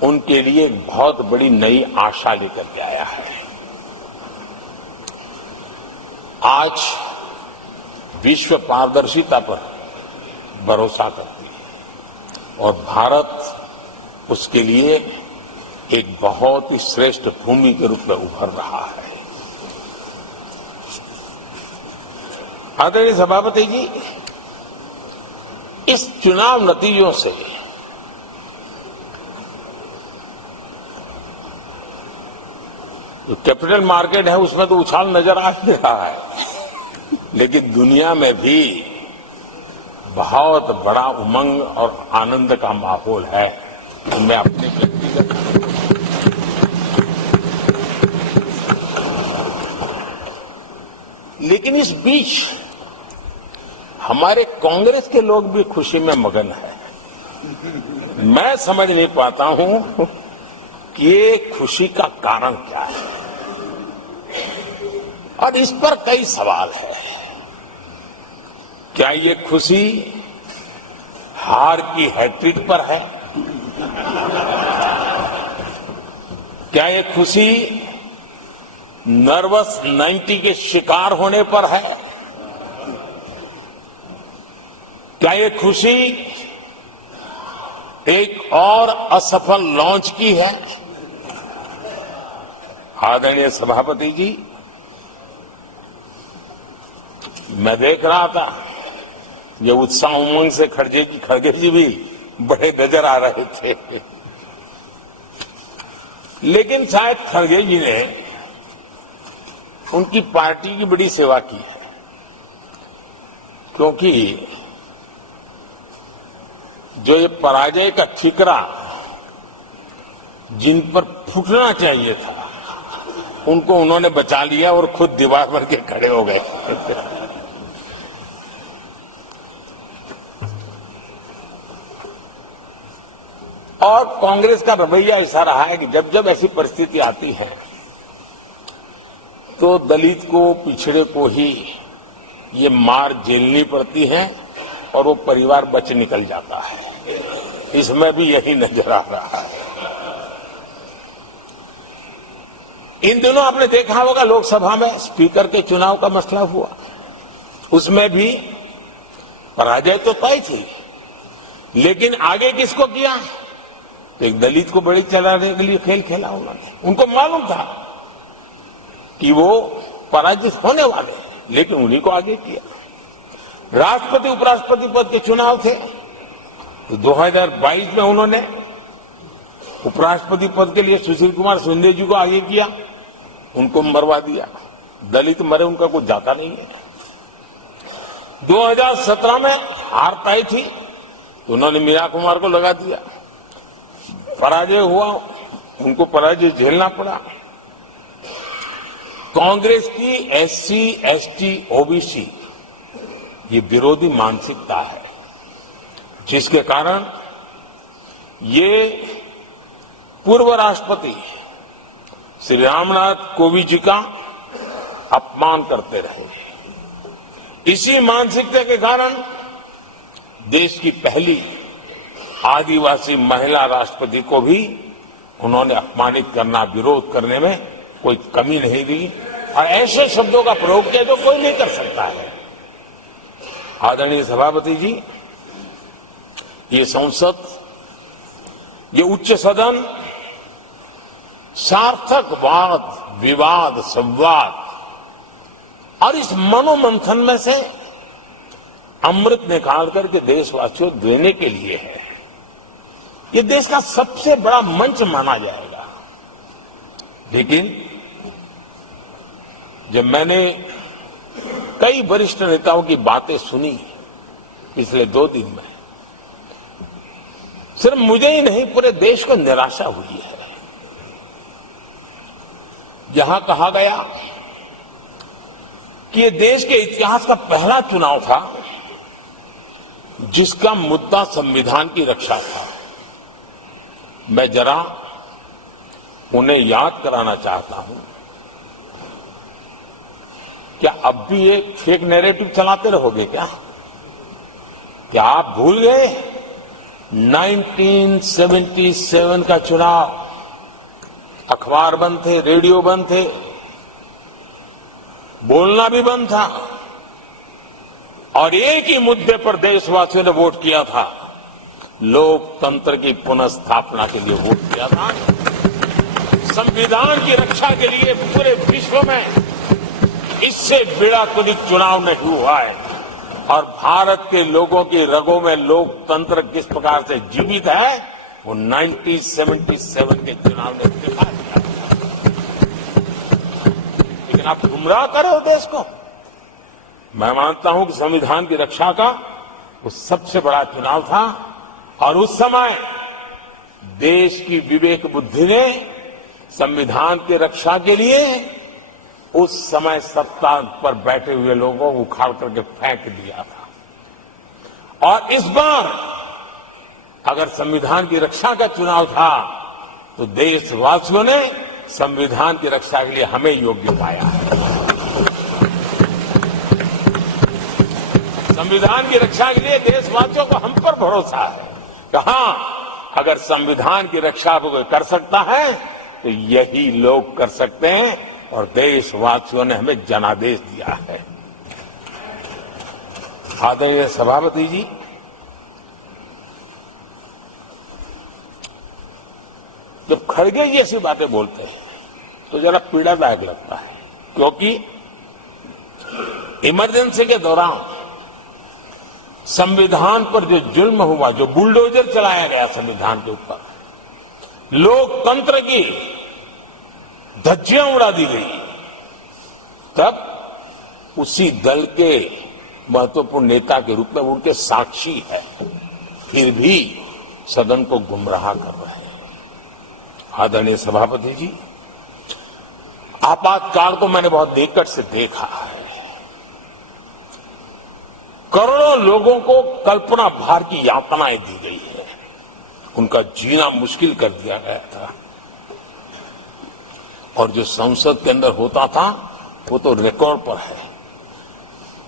उनके लिए एक बहुत बड़ी नई आशा लेकर के आया है। आज विश्व पारदर्शिता पर भरोसा करती है और भारत उसके लिए एक बहुत ही श्रेष्ठ भूमि के रूप में उभर रहा है। आदरणीय सभापति जी, इस चुनाव नतीजों से जो कैपिटल मार्केट है उसमें तो उछाल नजर आ ही रहा है, लेकिन दुनिया में भी बहुत बड़ा उमंग और आनंद का माहौल है। मैं अपने व्यक्तिगत लेकिन इस बीच हमारे कांग्रेस के लोग भी खुशी में मगन हैं। मैं समझ नहीं पाता हूं कि ये खुशी का कारण क्या है, और इस पर कई सवाल है। क्या ये खुशी हार की हैट्रिक पर है? क्या ये खुशी नर्वस 90 के शिकार होने पर है? क्या ये खुशी एक और असफल लॉन्च की है? आदरणीय सभापति जी, मैं देख रहा था ये उत्साह उमंग से खड़गे जी भी बड़े नजर आ रहे थे, लेकिन शायद खड़गे जी ने उनकी पार्टी की बड़ी सेवा की है, क्योंकि जो ये पराजय का ठिकरा जिन पर फूटना चाहिए था उनको उन्होंने बचा लिया और खुद दीवार पर के खड़े हो गए। और कांग्रेस का रवैया ऐसा रहा है कि जब जब ऐसी परिस्थिति आती है तो दलित को, पिछड़े को ही ये मार झेलनी पड़ती है और वो परिवार बच निकल जाता है। इसमें भी यही नजर आ रहा है। इन दिनों आपने देखा होगा लोकसभा में स्पीकर के चुनाव का मसला हुआ, उसमें भी पराजय तो तय थी, लेकिन आगे किसको किया? एक दलित को बड़ी चलाने के लिए खेल खेला उन्होंने। उनको मालूम था कि वो पराजित होने वाले, लेकिन उन्हीं को आगे किया। राष्ट्रपति उपराष्ट्रपति पद के चुनाव थे तो 2022 में उन्होंने उपराष्ट्रपति पद के लिए सुशील कुमार शिंदे जी को आगे किया, उनको मरवा दिया। दलित मरे, उनका कुछ जाता नहीं है। 2017 में हार पाई थी तो उन्होंने मीरा कुमार को लगा दिया, पराजय हुआ, उनको पराजय झेलना पड़ा। कांग्रेस की एससी, एसटी, ओबीसी ये विरोधी मानसिकता है, जिसके कारण ये पूर्व राष्ट्रपति श्री रामनाथ कोविंद जी का अपमान करते रहे। इसी मानसिकता के कारण देश की पहली आदिवासी महिला राष्ट्रपति को भी उन्होंने अपमानित करना, विरोध करने में कोई कमी नहीं दी और ऐसे शब्दों का प्रयोग किया जो कोई नहीं कर सकता है। आदरणीय सभापति जी, ये संसद, ये उच्च सदन सार्थक वाद विवाद संवाद और इस मनोमंथन में से अमृत निकाल करके देशवासियों देने के लिए है। ये देश का सबसे बड़ा मंच माना जाएगा। लेकिन जब मैंने कई वरिष्ठ नेताओं की बातें सुनी पिछले 2 दिन में, सिर्फ मुझे ही नहीं पूरे देश को निराशा हुई है। जहां कहा गया कि ये देश के इतिहास का पहला चुनाव था जिसका मुद्दा संविधान की रक्षा था, मैं जरा उन्हें याद कराना चाहता हूं। क्या अब भी एक फेक नैरेटिव चलाते रहोगे क्या? क्या आप भूल गए 1977 का चुनाव? अखबार बंद थे, रेडियो बंद थे, बोलना भी बंद था और एक ही मुद्दे पर देशवासियों ने वोट किया था, लोकतंत्र की पुनर्स्थापना के लिए वोट किया था। संविधान की रक्षा के लिए पूरे विश्व में इससे बेड़ाकुलिक चुनाव नहीं हुआ है और भारत के लोगों की रगों में लोकतंत्र किस प्रकार से जीवित है वो 1977 के चुनाव ने दिखा दिया। लेकिन आप गुमराह कर रहे हो देश को। मैं मानता हूं कि संविधान की रक्षा का वो सबसे बड़ा चुनाव था और उस समय देश की विवेक बुद्धि ने संविधान की रक्षा के लिए उस समय सत्ता पर बैठे हुए लोगों को उखाड़ करके फेंक दिया था। और इस बार अगर संविधान की रक्षा का चुनाव था तो देशवासियों ने संविधान की रक्षा के लिए हमें योग्य पाया है। संविधान की रक्षा के लिए देशवासियों को हम पर भरोसा है कि हां, अगर संविधान की रक्षा को कोई कर सकता है तो यही लोग कर सकते हैं और देशवासियों ने हमें जनादेश दिया है। आदरणीय सभापति जी, जब खड़गे जी ऐसी बातें बोलते हैं तो जरा पीड़ादायक लगता है, क्योंकि इमरजेंसी के दौरान संविधान पर जो जुल्म हुआ, जो बुलडोजर चलाया गया संविधान के ऊपर, लोकतंत्र की धज्जियां उड़ा दी गई, तब उसी दल के महत्वपूर्ण नेता के रूप में उनके साक्षी है, फिर भी सदन को गुमराह कर रहे हैं। आदरणीय सभापति जी, आपातकाल को मैंने बहुत निकट से देखा है। करोड़ों लोगों को कल्पना भार की यातनाएं दी गई है, उनका जीना मुश्किल कर दिया गया था और जो संसद के अंदर होता था वो तो रिकॉर्ड पर है।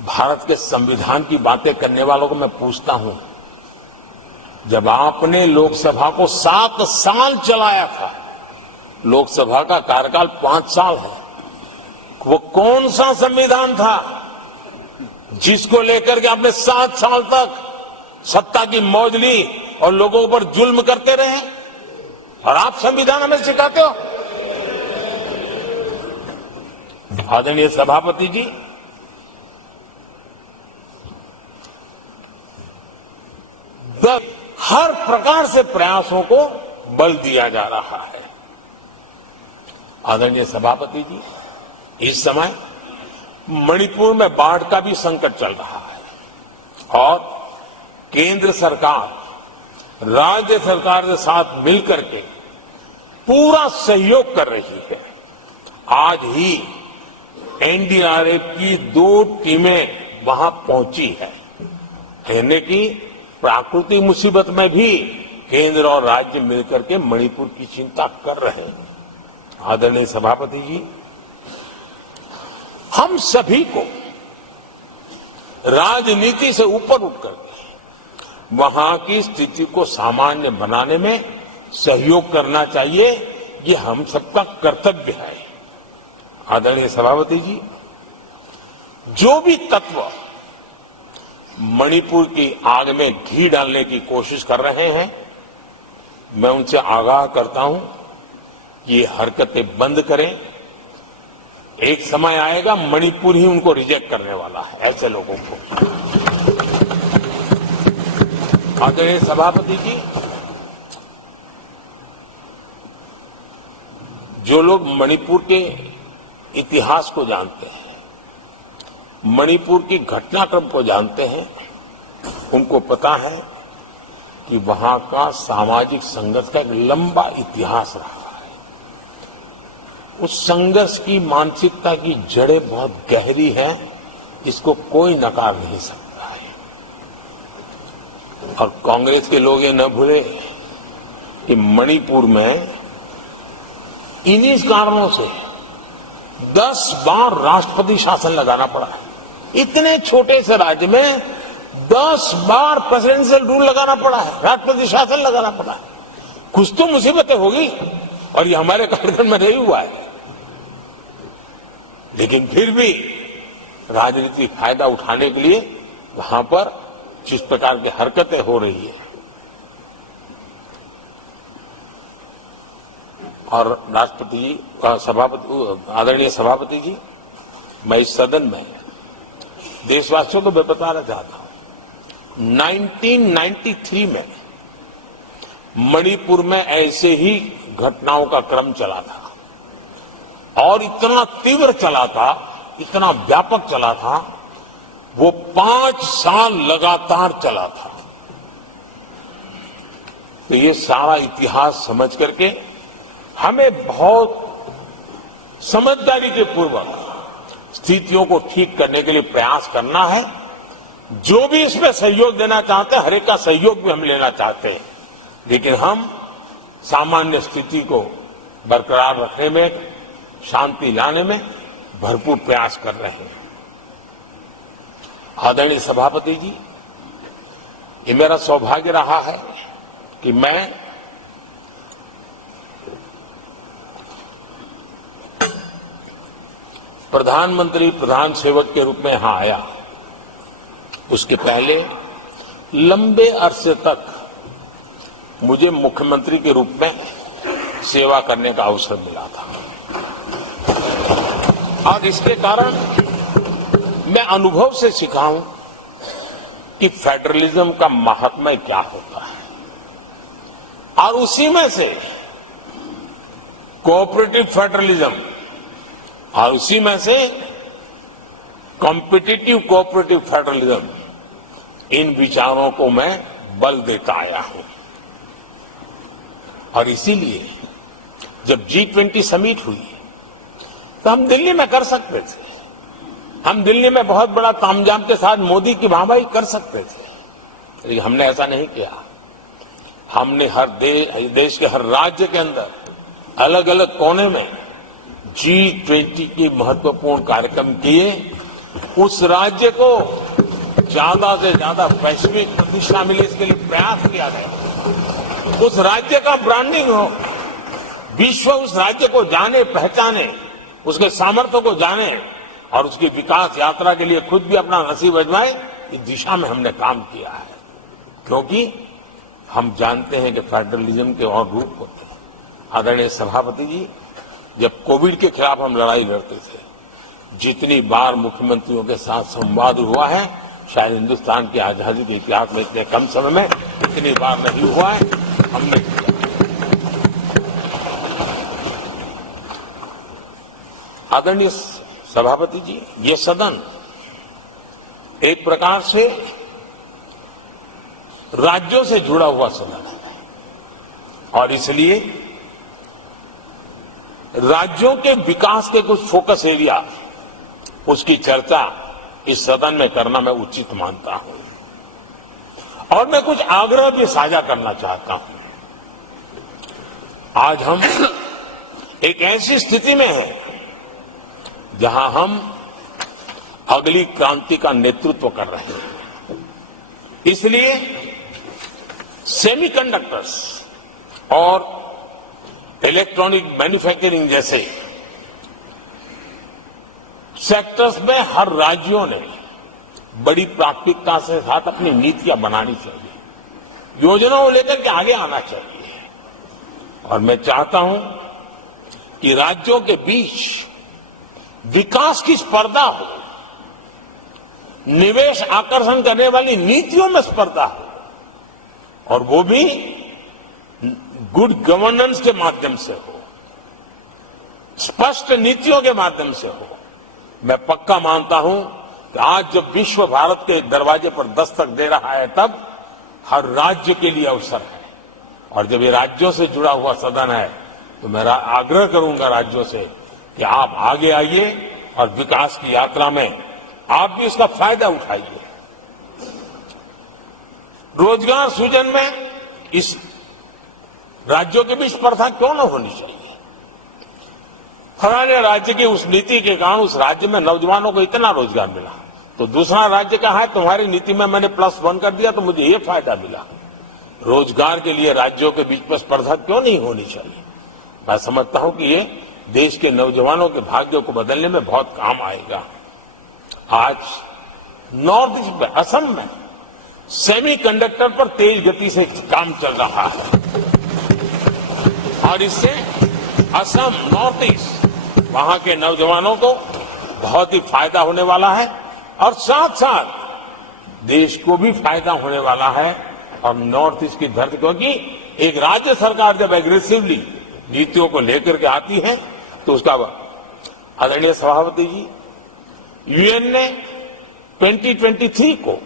भारत के संविधान की बातें करने वालों को मैं पूछता हूं, जब आपने लोकसभा को 7 साल चलाया था, लोकसभा का कार्यकाल 5 साल है, वो कौन सा संविधान था जिसको लेकर के आपने 7 साल तक सत्ता की मौज ली और लोगों पर जुल्म करते रहे? और आप संविधान हमें सिखाते हो? आदरणीय सभापति जी, हर प्रकार से प्रयासों को बल दिया जा रहा है। आदरणीय सभापति जी, इस समय मणिपुर में बाढ़ का भी संकट चल रहा है और केंद्र सरकार राज्य सरकार के साथ मिलकर के पूरा सहयोग कर रही है। आज ही एनडीआरएफ की 2 टीमें वहां पहुंची है, कहने की प्राकृतिक मुसीबत में भी केंद्र और राज्य मिलकर के मणिपुर की चिंता कर रहे हैं। आदरणीय सभापति जी, हम सभी को राजनीति से ऊपर उठकर वहां की स्थिति को सामान्य बनाने में सहयोग करना चाहिए। ये हम सबका कर्तव्य है। आदरणीय सभापति जी, जो भी तत्व मणिपुर की आग में घी डालने की कोशिश कर रहे हैं, मैं उनसे आगाह करता हूं कि ये हरकतें बंद करें। एक समय आएगा मणिपुर ही उनको रिजेक्ट करने वाला है, ऐसे लोगों को। आदरणीय सभापति जी, जो लोग मणिपुर के इतिहास को जानते हैं, मणिपुर की घटनाक्रम को जानते हैं, उनको पता है कि वहां का सामाजिक संघर्ष का एक लंबा इतिहास रहा है। उस संघर्ष की मानसिकता की जड़ें बहुत गहरी हैं, इसको कोई नकार नहीं सकता है। और कांग्रेस के लोग ये न भूले कि मणिपुर में इन्हीं कारणों से 10 बार राष्ट्रपति शासन लगाना पड़ा है। इतने छोटे से राज्य में 10 बार प्रेसिडेंशियल रूल लगाना पड़ा है, राष्ट्रपति शासन लगाना पड़ा है। कुछ तो मुसीबतें होगी और ये हमारे कार्यक्रम में नहीं हुआ है, लेकिन फिर भी राजनीतिक फायदा उठाने के लिए वहां पर जिस प्रकार की हरकतें हो रही है, और राष्ट्रपति जी, आदरणीय सभापति जी, मैं इस सदन में देशवासियों को मैं बताना चाहता हूं, 1993 में मणिपुर में ऐसे ही घटनाओं का क्रम चला था और इतना तीव्र चला था, इतना व्यापक चला था, वो 5 साल लगातार चला था। तो ये सारा इतिहास समझ करके हमें बहुत समझदारी के पूर्वक स्थितियों को ठीक करने के लिए प्रयास करना है। जो भी इसमें सहयोग देना चाहते हैं, हर एक का सहयोग भी हम लेना चाहते हैं, लेकिन हम सामान्य स्थिति को बरकरार रखने में, शांति लाने में भरपूर प्रयास कर रहे हैं। आदरणीय सभापति जी, ये मेरा सौभाग्य रहा है कि मैं प्रधानमंत्री प्रधान सेवक के रूप में यहां आया। उसके पहले लंबे अरसे तक मुझे मुख्यमंत्री के रूप में सेवा करने का अवसर मिला था और इसके कारण मैं अनुभव से सीखा हूं कि फेडरलिज्म का महात्म्य क्या होता है, और उसी में से कोऑपरेटिव फेडरलिज्म और उसी में से कॉम्पिटिटिव कोऑपरेटिव फेडरलिज्म, इन विचारों को मैं बल देता आया हूं। और इसीलिए जब G20 समिट हुई तो हम दिल्ली में कर सकते थे, हम दिल्ली में बहुत बड़ा तामझाम के साथ मोदी की वाहवाही कर सकते थे, लेकिन हमने ऐसा नहीं किया। हमने हर देश के हर राज्य के अंदर अलग अलग कोने में G20 की महत्वपूर्ण कार्यक्रम किए। उस राज्य को ज्यादा से ज्यादा वैश्विक प्रतिष्ठा मिले, इसके लिए प्रयास किया गया। उस राज्य का ब्रांडिंग हो, विश्व उस राज्य को जाने पहचाने, उसके सामर्थ्य को जाने और उसकी विकास यात्रा के लिए खुद भी अपना नसीब आजमाए, इस दिशा में हमने काम किया है। क्योंकि हम जानते हैं कि फेडरलिज्म के और रूप होते हैं। आदरणीय सभापति जी, जब कोविड के खिलाफ हम लड़ाई लड़ते थे, जितनी बार मुख्यमंत्रियों के साथ संवाद हुआ है, शायद हिंदुस्तान की आजादी के इतिहास में इतने कम समय में इतनी बार नहीं हुआ है, हमने किया। आदरणीय सभापति जी, ये सदन एक प्रकार से राज्यों से जुड़ा हुआ सदन है और इसलिए राज्यों के विकास के कुछ फोकस एरिया, उसकी चर्चा इस सदन में करना मैं उचित मानता हूं और मैं कुछ आग्रह भी साझा करना चाहता हूं। आज हम एक ऐसी स्थिति में हैं जहां हम अगली क्रांति का नेतृत्व कर रहे हैं। इसलिए सेमीकंडक्टर्स और इलेक्ट्रॉनिक मैन्युफैक्चरिंग जैसे सेक्टर्स में हर राज्यों ने बड़ी प्राथमिकता से साथ अपनी नीतियां बनानी चाहिए, योजनाओं को लेकर के आगे आना चाहिए। और मैं चाहता हूं कि राज्यों के बीच विकास की स्पर्धा हो, निवेश आकर्षण करने वाली नीतियों में स्पर्धा हो, और वो भी गुड गवर्नेंस के माध्यम से हो, स्पष्ट नीतियों के माध्यम से हो। मैं पक्का मानता हूं कि आज जब विश्व भारत के दरवाजे पर दस्तक दे रहा है, तब हर राज्य के लिए अवसर है। और जब ये राज्यों से जुड़ा हुआ सदन है, तो मैं आग्रह करूंगा राज्यों से कि आप आगे आइए और विकास की यात्रा में आप भी इसका फायदा उठाइए। रोजगार सृजन में इस राज्यों के बीच स्पर्धा क्यों न होनी चाहिए? फलाने राज्य की उस नीति के कारण उस राज्य में नौजवानों को इतना रोजगार मिला, तो दूसरा राज्य कहा है तुम्हारी नीति में मैंने +1 कर दिया तो मुझे ये फायदा मिला। रोजगार के लिए राज्यों के बीच में स्पर्धा क्यों नहीं होनी चाहिए? मैं समझता हूं कि ये देश के नौजवानों के भाग्यों को बदलने में बहुत काम आएगा। आज नॉर्थ ईस्ट में, असम में सेमीकंडक्टर पर तेज गति से काम चल रहा है, और इससे असम, नॉर्थ ईस्ट, वहां के नौजवानों को बहुत ही फायदा होने वाला है, और साथ साथ देश को भी फायदा होने वाला है। और नॉर्थ ईस्ट की धरती, क्योंकि एक राज्य सरकार जब एग्रेसिवली नीतियों को लेकर के आती है, तो उसका आदरणीय सभापति जी, यूएन ने 2023 को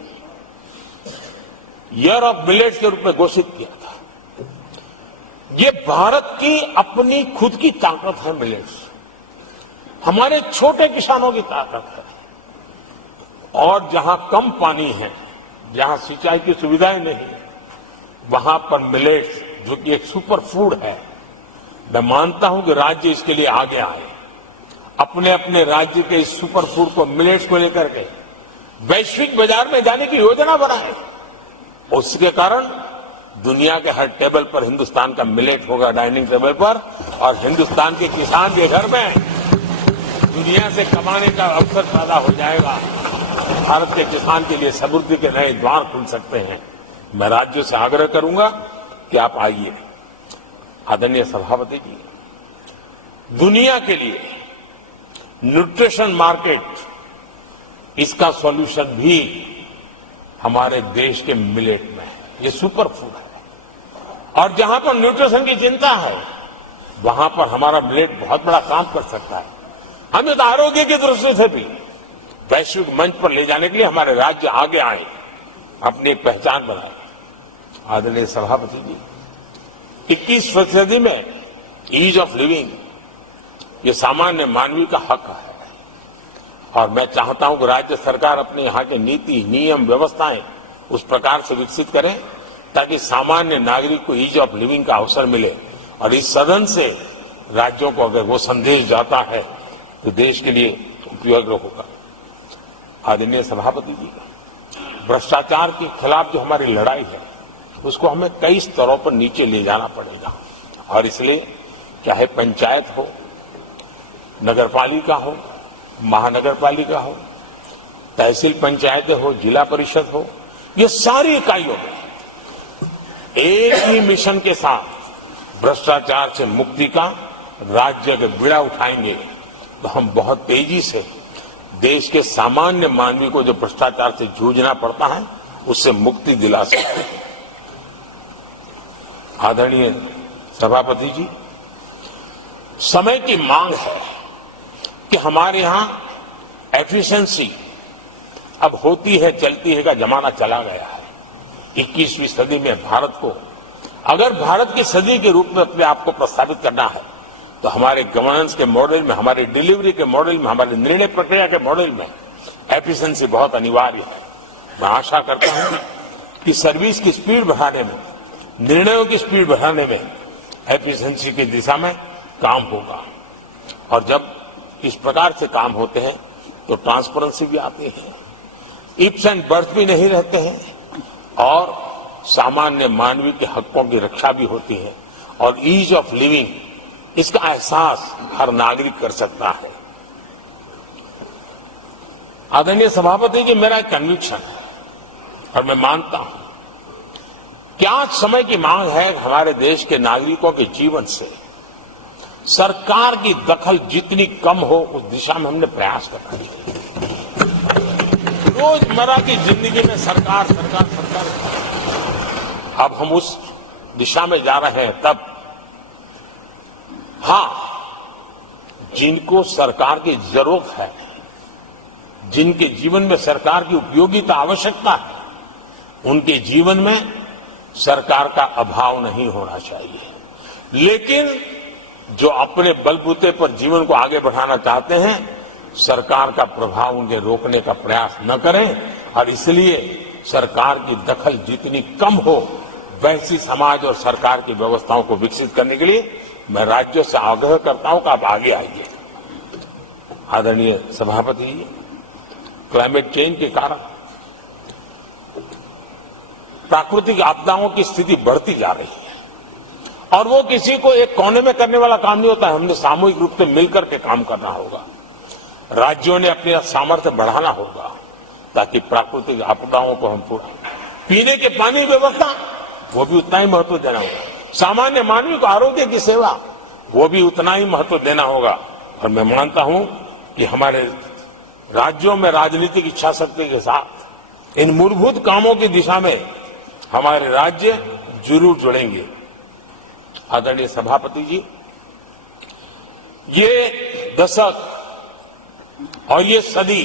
ईयर ऑफ मिलेट्स के रूप में घोषित किया था। ये भारत की अपनी खुद की ताकत है। मिलेट्स हमारे छोटे किसानों की ताकत है, और जहां कम पानी है, जहां सिंचाई की सुविधाएं नहीं है, वहां पर मिलेट्स, जो कि एक सुपर फूड है, मैं मानता हूं कि राज्य इसके लिए आगे आए, अपने अपने राज्य के इस सुपर फूड को, मिलेट्स को लेकर के वैश्विक बाजार में जाने की योजना बनाए। उसके कारण दुनिया के हर टेबल पर हिंदुस्तान का मिलेट होगा, डाइनिंग टेबल पर, और हिंदुस्तान के किसान के घर में दुनिया से कमाने का अवसर पैदा हो जाएगा। भारत के किसान के लिए समृद्धि के नए द्वार खुल सकते हैं। मैं राज्यों से आग्रह करूंगा कि आप आइए। आदरणीय सभापति जी, दुनिया के लिए न्यूट्रिशन मार्केट, इसका सॉल्यूशन भी हमारे देश के मिलेट में है। ये सुपर फूड है, और जहां पर न्यूट्रिशन की चिंता है, वहां पर हमारा मिलेट बहुत बड़ा काम कर सकता है। हम इस आरोग्य की दृष्टि से भी वैश्विक मंच पर ले जाने के लिए हमारे राज्य आगे आए, अपनी पहचान बनाए। आदरणीय सभापति जी, 21वीं सदी में ईज ऑफ लिविंग, ये सामान्य मानवीय का हक है, और मैं चाहता हूं कि राज्य सरकार अपने यहाँ के नीति, नियम, व्यवस्थाएं उस प्रकार से विकसित करें ताकि सामान्य नागरिक को ईज ऑफ लिविंग का अवसर मिले। और इस सदन से राज्यों को अगर वो संदेश जाता है तो देश के लिए उपयोगी होगा। आदरणीय सभापति जी, भ्रष्टाचार के खिलाफ जो हमारी लड़ाई है, उसको हमें कई स्तरों पर नीचे ले जाना पड़ेगा, और इसलिए चाहे पंचायत हो, नगरपालिका हो, महानगर पालिका हो, तहसील पंचायतें हो, जिला परिषद हो, ये सारी इकाइयों में एक ही मिशन के साथ भ्रष्टाचार से मुक्ति का राज्य अगर बीड़ा उठाएंगे तो हम बहुत तेजी से देश के सामान्य मानवी को जो भ्रष्टाचार से जूझना पड़ता है, उससे मुक्ति दिला सकते हैं। आदरणीय सभापति जी, समय की मांग है कि हमारे यहां एफिशिएंसी अब होती है चलती है का जमाना चला गया है। 21वीं सदी में भारत को, अगर भारत की सदी के रूप में अपने आप को प्रस्तावित करना है, तो हमारे गवर्नेंस के मॉडल में, हमारी डिलीवरी के मॉडल में, हमारे निर्णय प्रक्रिया के मॉडल में एफिशिएंसी बहुत अनिवार्य है। मैं आशा करता हूं कि सर्विस की स्पीड बढ़ाने में, निर्णयों की स्पीड बढ़ाने में एफिशिएंसी की दिशा में काम होगा, और जब इस प्रकार से काम होते हैं तो ट्रांसपेरेंसी भी आती है, इफ्स एंड बर्ड्स भी नहीं रहते हैं, और सामान्य मानवीय के हकों की रक्षा भी होती है और ईज ऑफ लिविंग इसका एहसास हर नागरिक कर सकता है। आदरणीय सभापति जी, मेरा एक कन्विक्शन है और मैं मानता हूं कि आज समय की मांग है हमारे देश के नागरिकों के जीवन से सरकार की दखल जितनी कम हो उस दिशा में हमने प्रयास करना चाहिए। रोजमर्रा की जिंदगी में सरकार सरकार सरकार, अब हम उस दिशा में जा रहे हैं। तब हां, जिनको सरकार की जरूरत है, जिनके जीवन में सरकार की उपयोगिता आवश्यकता है, उनके जीवन में सरकार का अभाव नहीं होना चाहिए। लेकिन जो अपने बलबूते पर जीवन को आगे बढ़ाना चाहते हैं, सरकार का प्रभाव उनके रोकने का प्रयास न करें और इसलिए सरकार की दखल जितनी कम हो वैसी समाज और सरकार की व्यवस्थाओं को विकसित करने के लिए मैं राज्यों से आग्रह करता हूं कि आप आगे आइए। आदरणीय सभापति जी, क्लाइमेट चेंज के कारण प्राकृतिक आपदाओं की स्थिति बढ़ती जा रही है और वो किसी को एक कोने में करने वाला काम नहीं होता है। हमने सामूहिक रूप से मिलकर के काम करना होगा। राज्यों ने अपने सामर्थ्य बढ़ाना होगा ताकि प्राकृतिक आपदाओं को हम पूरा, पीने के पानी व्यवस्था वो भी उतना ही महत्व देना होगा। सामान्य मानवीय को आरोग्य की सेवा वो भी उतना ही महत्व देना होगा। और मैं मानता हूं कि हमारे राज्यों में राजनीतिक इच्छा शक्ति के साथ इन मूलभूत कामों की दिशा में हमारे राज्य जरूर जुड़ेंगे। आदरणीय सभापति जी, ये दशक और ये सदी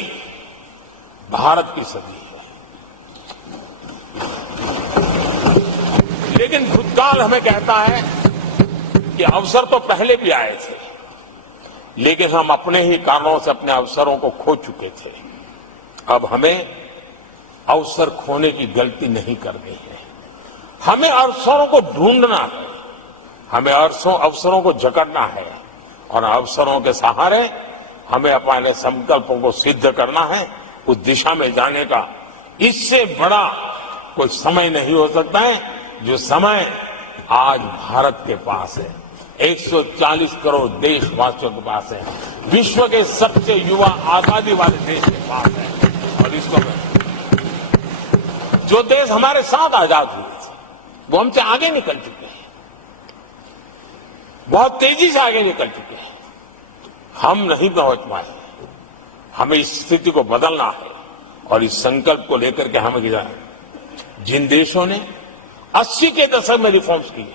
भारत की सदी है, लेकिन भूतकाल हमें कहता है कि अवसर तो पहले भी आए थे, लेकिन हम अपने ही कारणों से अपने अवसरों को खो चुके थे। अब हमें अवसर खोने की गलती नहीं करनी है। हमें अवसरों को ढूंढना है, हमें अवसरों को जकड़ना है और अवसरों के सहारे हमें अपने संकल्पों को सिद्ध करना है, उस दिशा में जाने का। इससे बड़ा कोई समय नहीं हो सकता है जो समय आज भारत के पास है। 140 करोड़ देशवासियों के पास है, विश्व के सबसे युवा आबादी वाले देश के पास है। और इसको जो देश हमारे साथ आजाद हुए थे वो हमसे आगे निकल चुके हैं, बहुत तेजी से आगे निकल चुके हैं। हम नहीं पहुंच पाए। हमें इस स्थिति को बदलना है और इस संकल्प को लेकर के हमें जाए। जिन देशों ने 80 के दशक में रिफॉर्म्स किए,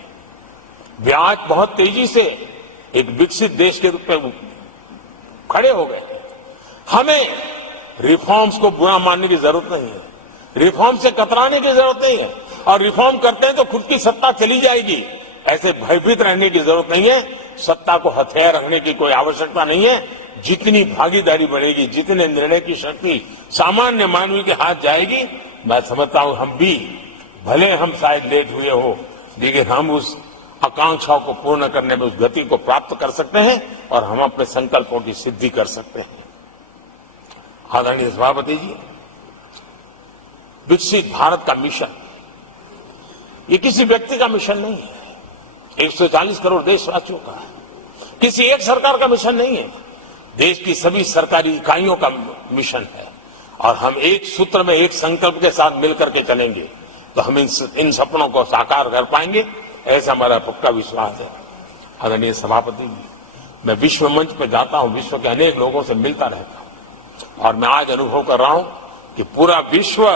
वे आज बहुत तेजी से एक विकसित देश के रूप में खड़े हो गए। हमें रिफॉर्म्स को बुरा मानने की जरूरत नहीं है, रिफॉर्म से कतराने की जरूरत नहीं है। और रिफॉर्म करते हैं तो खुद की सत्ता चली जाएगी, ऐसे भयभीत रहने की जरूरत नहीं है। सत्ता को हथियार रखने की कोई आवश्यकता नहीं है। जितनी भागीदारी बढ़ेगी, जितने निर्णय की शक्ति सामान्य मानवीय के हाथ जाएगी, मैं समझता हूं हम भी, भले हम शायद लेट हुए हो, लेकिन हम उस आकांक्षाओं को पूर्ण करने में उस गति को प्राप्त कर सकते हैं और हम अपने संकल्पों की सिद्धि कर सकते हैं। आदरणीय सभापति जी, विकसित भारत का मिशन ये किसी व्यक्ति का मिशन नहीं है, 140 करोड़ देशवासियों का है, किसी एक सरकार का मिशन नहीं है, देश की सभी सरकारी इकाइयों का मिशन है। और हम एक सूत्र में, एक संकल्प के साथ मिलकर के चलेंगे तो हम इन सपनों को साकार कर पाएंगे, ऐसा हमारा पक्का विश्वास है। आदरणीय सभापति जी, मैं विश्व मंच पर जाता हूं, विश्व के अनेक लोगों से मिलता रहता हूं और मैं आज अनुभव कर रहा हूं कि पूरा विश्व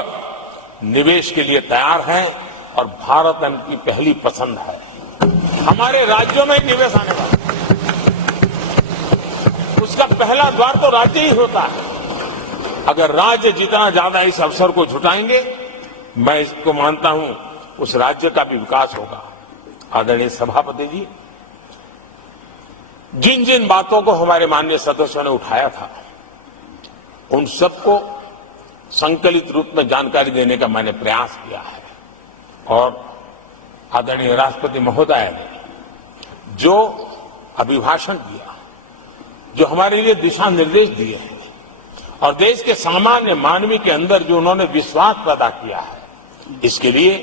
निवेश के लिए तैयार है और भारत उनकी पहली पसंद है। हमारे राज्यों में निवेश आने वाला, उसका पहला द्वार तो राज्य ही होता है। अगर राज्य जितना ज्यादा इस अवसर को जुटाएंगे, मैं इसको मानता हूं उस राज्य का भी विकास होगा। आदरणीय सभापति जी, जिन जिन बातों को हमारे माननीय सदस्यों ने उठाया था, उन सबको संकलित रूप में जानकारी देने का मैंने प्रयास किया है। और आदरणीय राष्ट्रपति महोदय ने जो अभिभाषण दिया, जो हमारे लिए दिशा निर्देश दिए हैं और देश के सामान्य मानवीय के अंदर जो उन्होंने विश्वास पैदा किया है, इसके लिए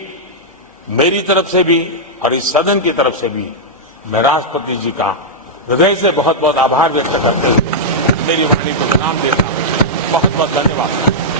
मेरी तरफ से भी और इस सदन की तरफ से भी मैं राष्ट्रपति जी का हृदय से बहुत बहुत आभार व्यक्त करते हुए मेरी वाणी को विराम देता हूं। बहुत बहुत धन्यवाद।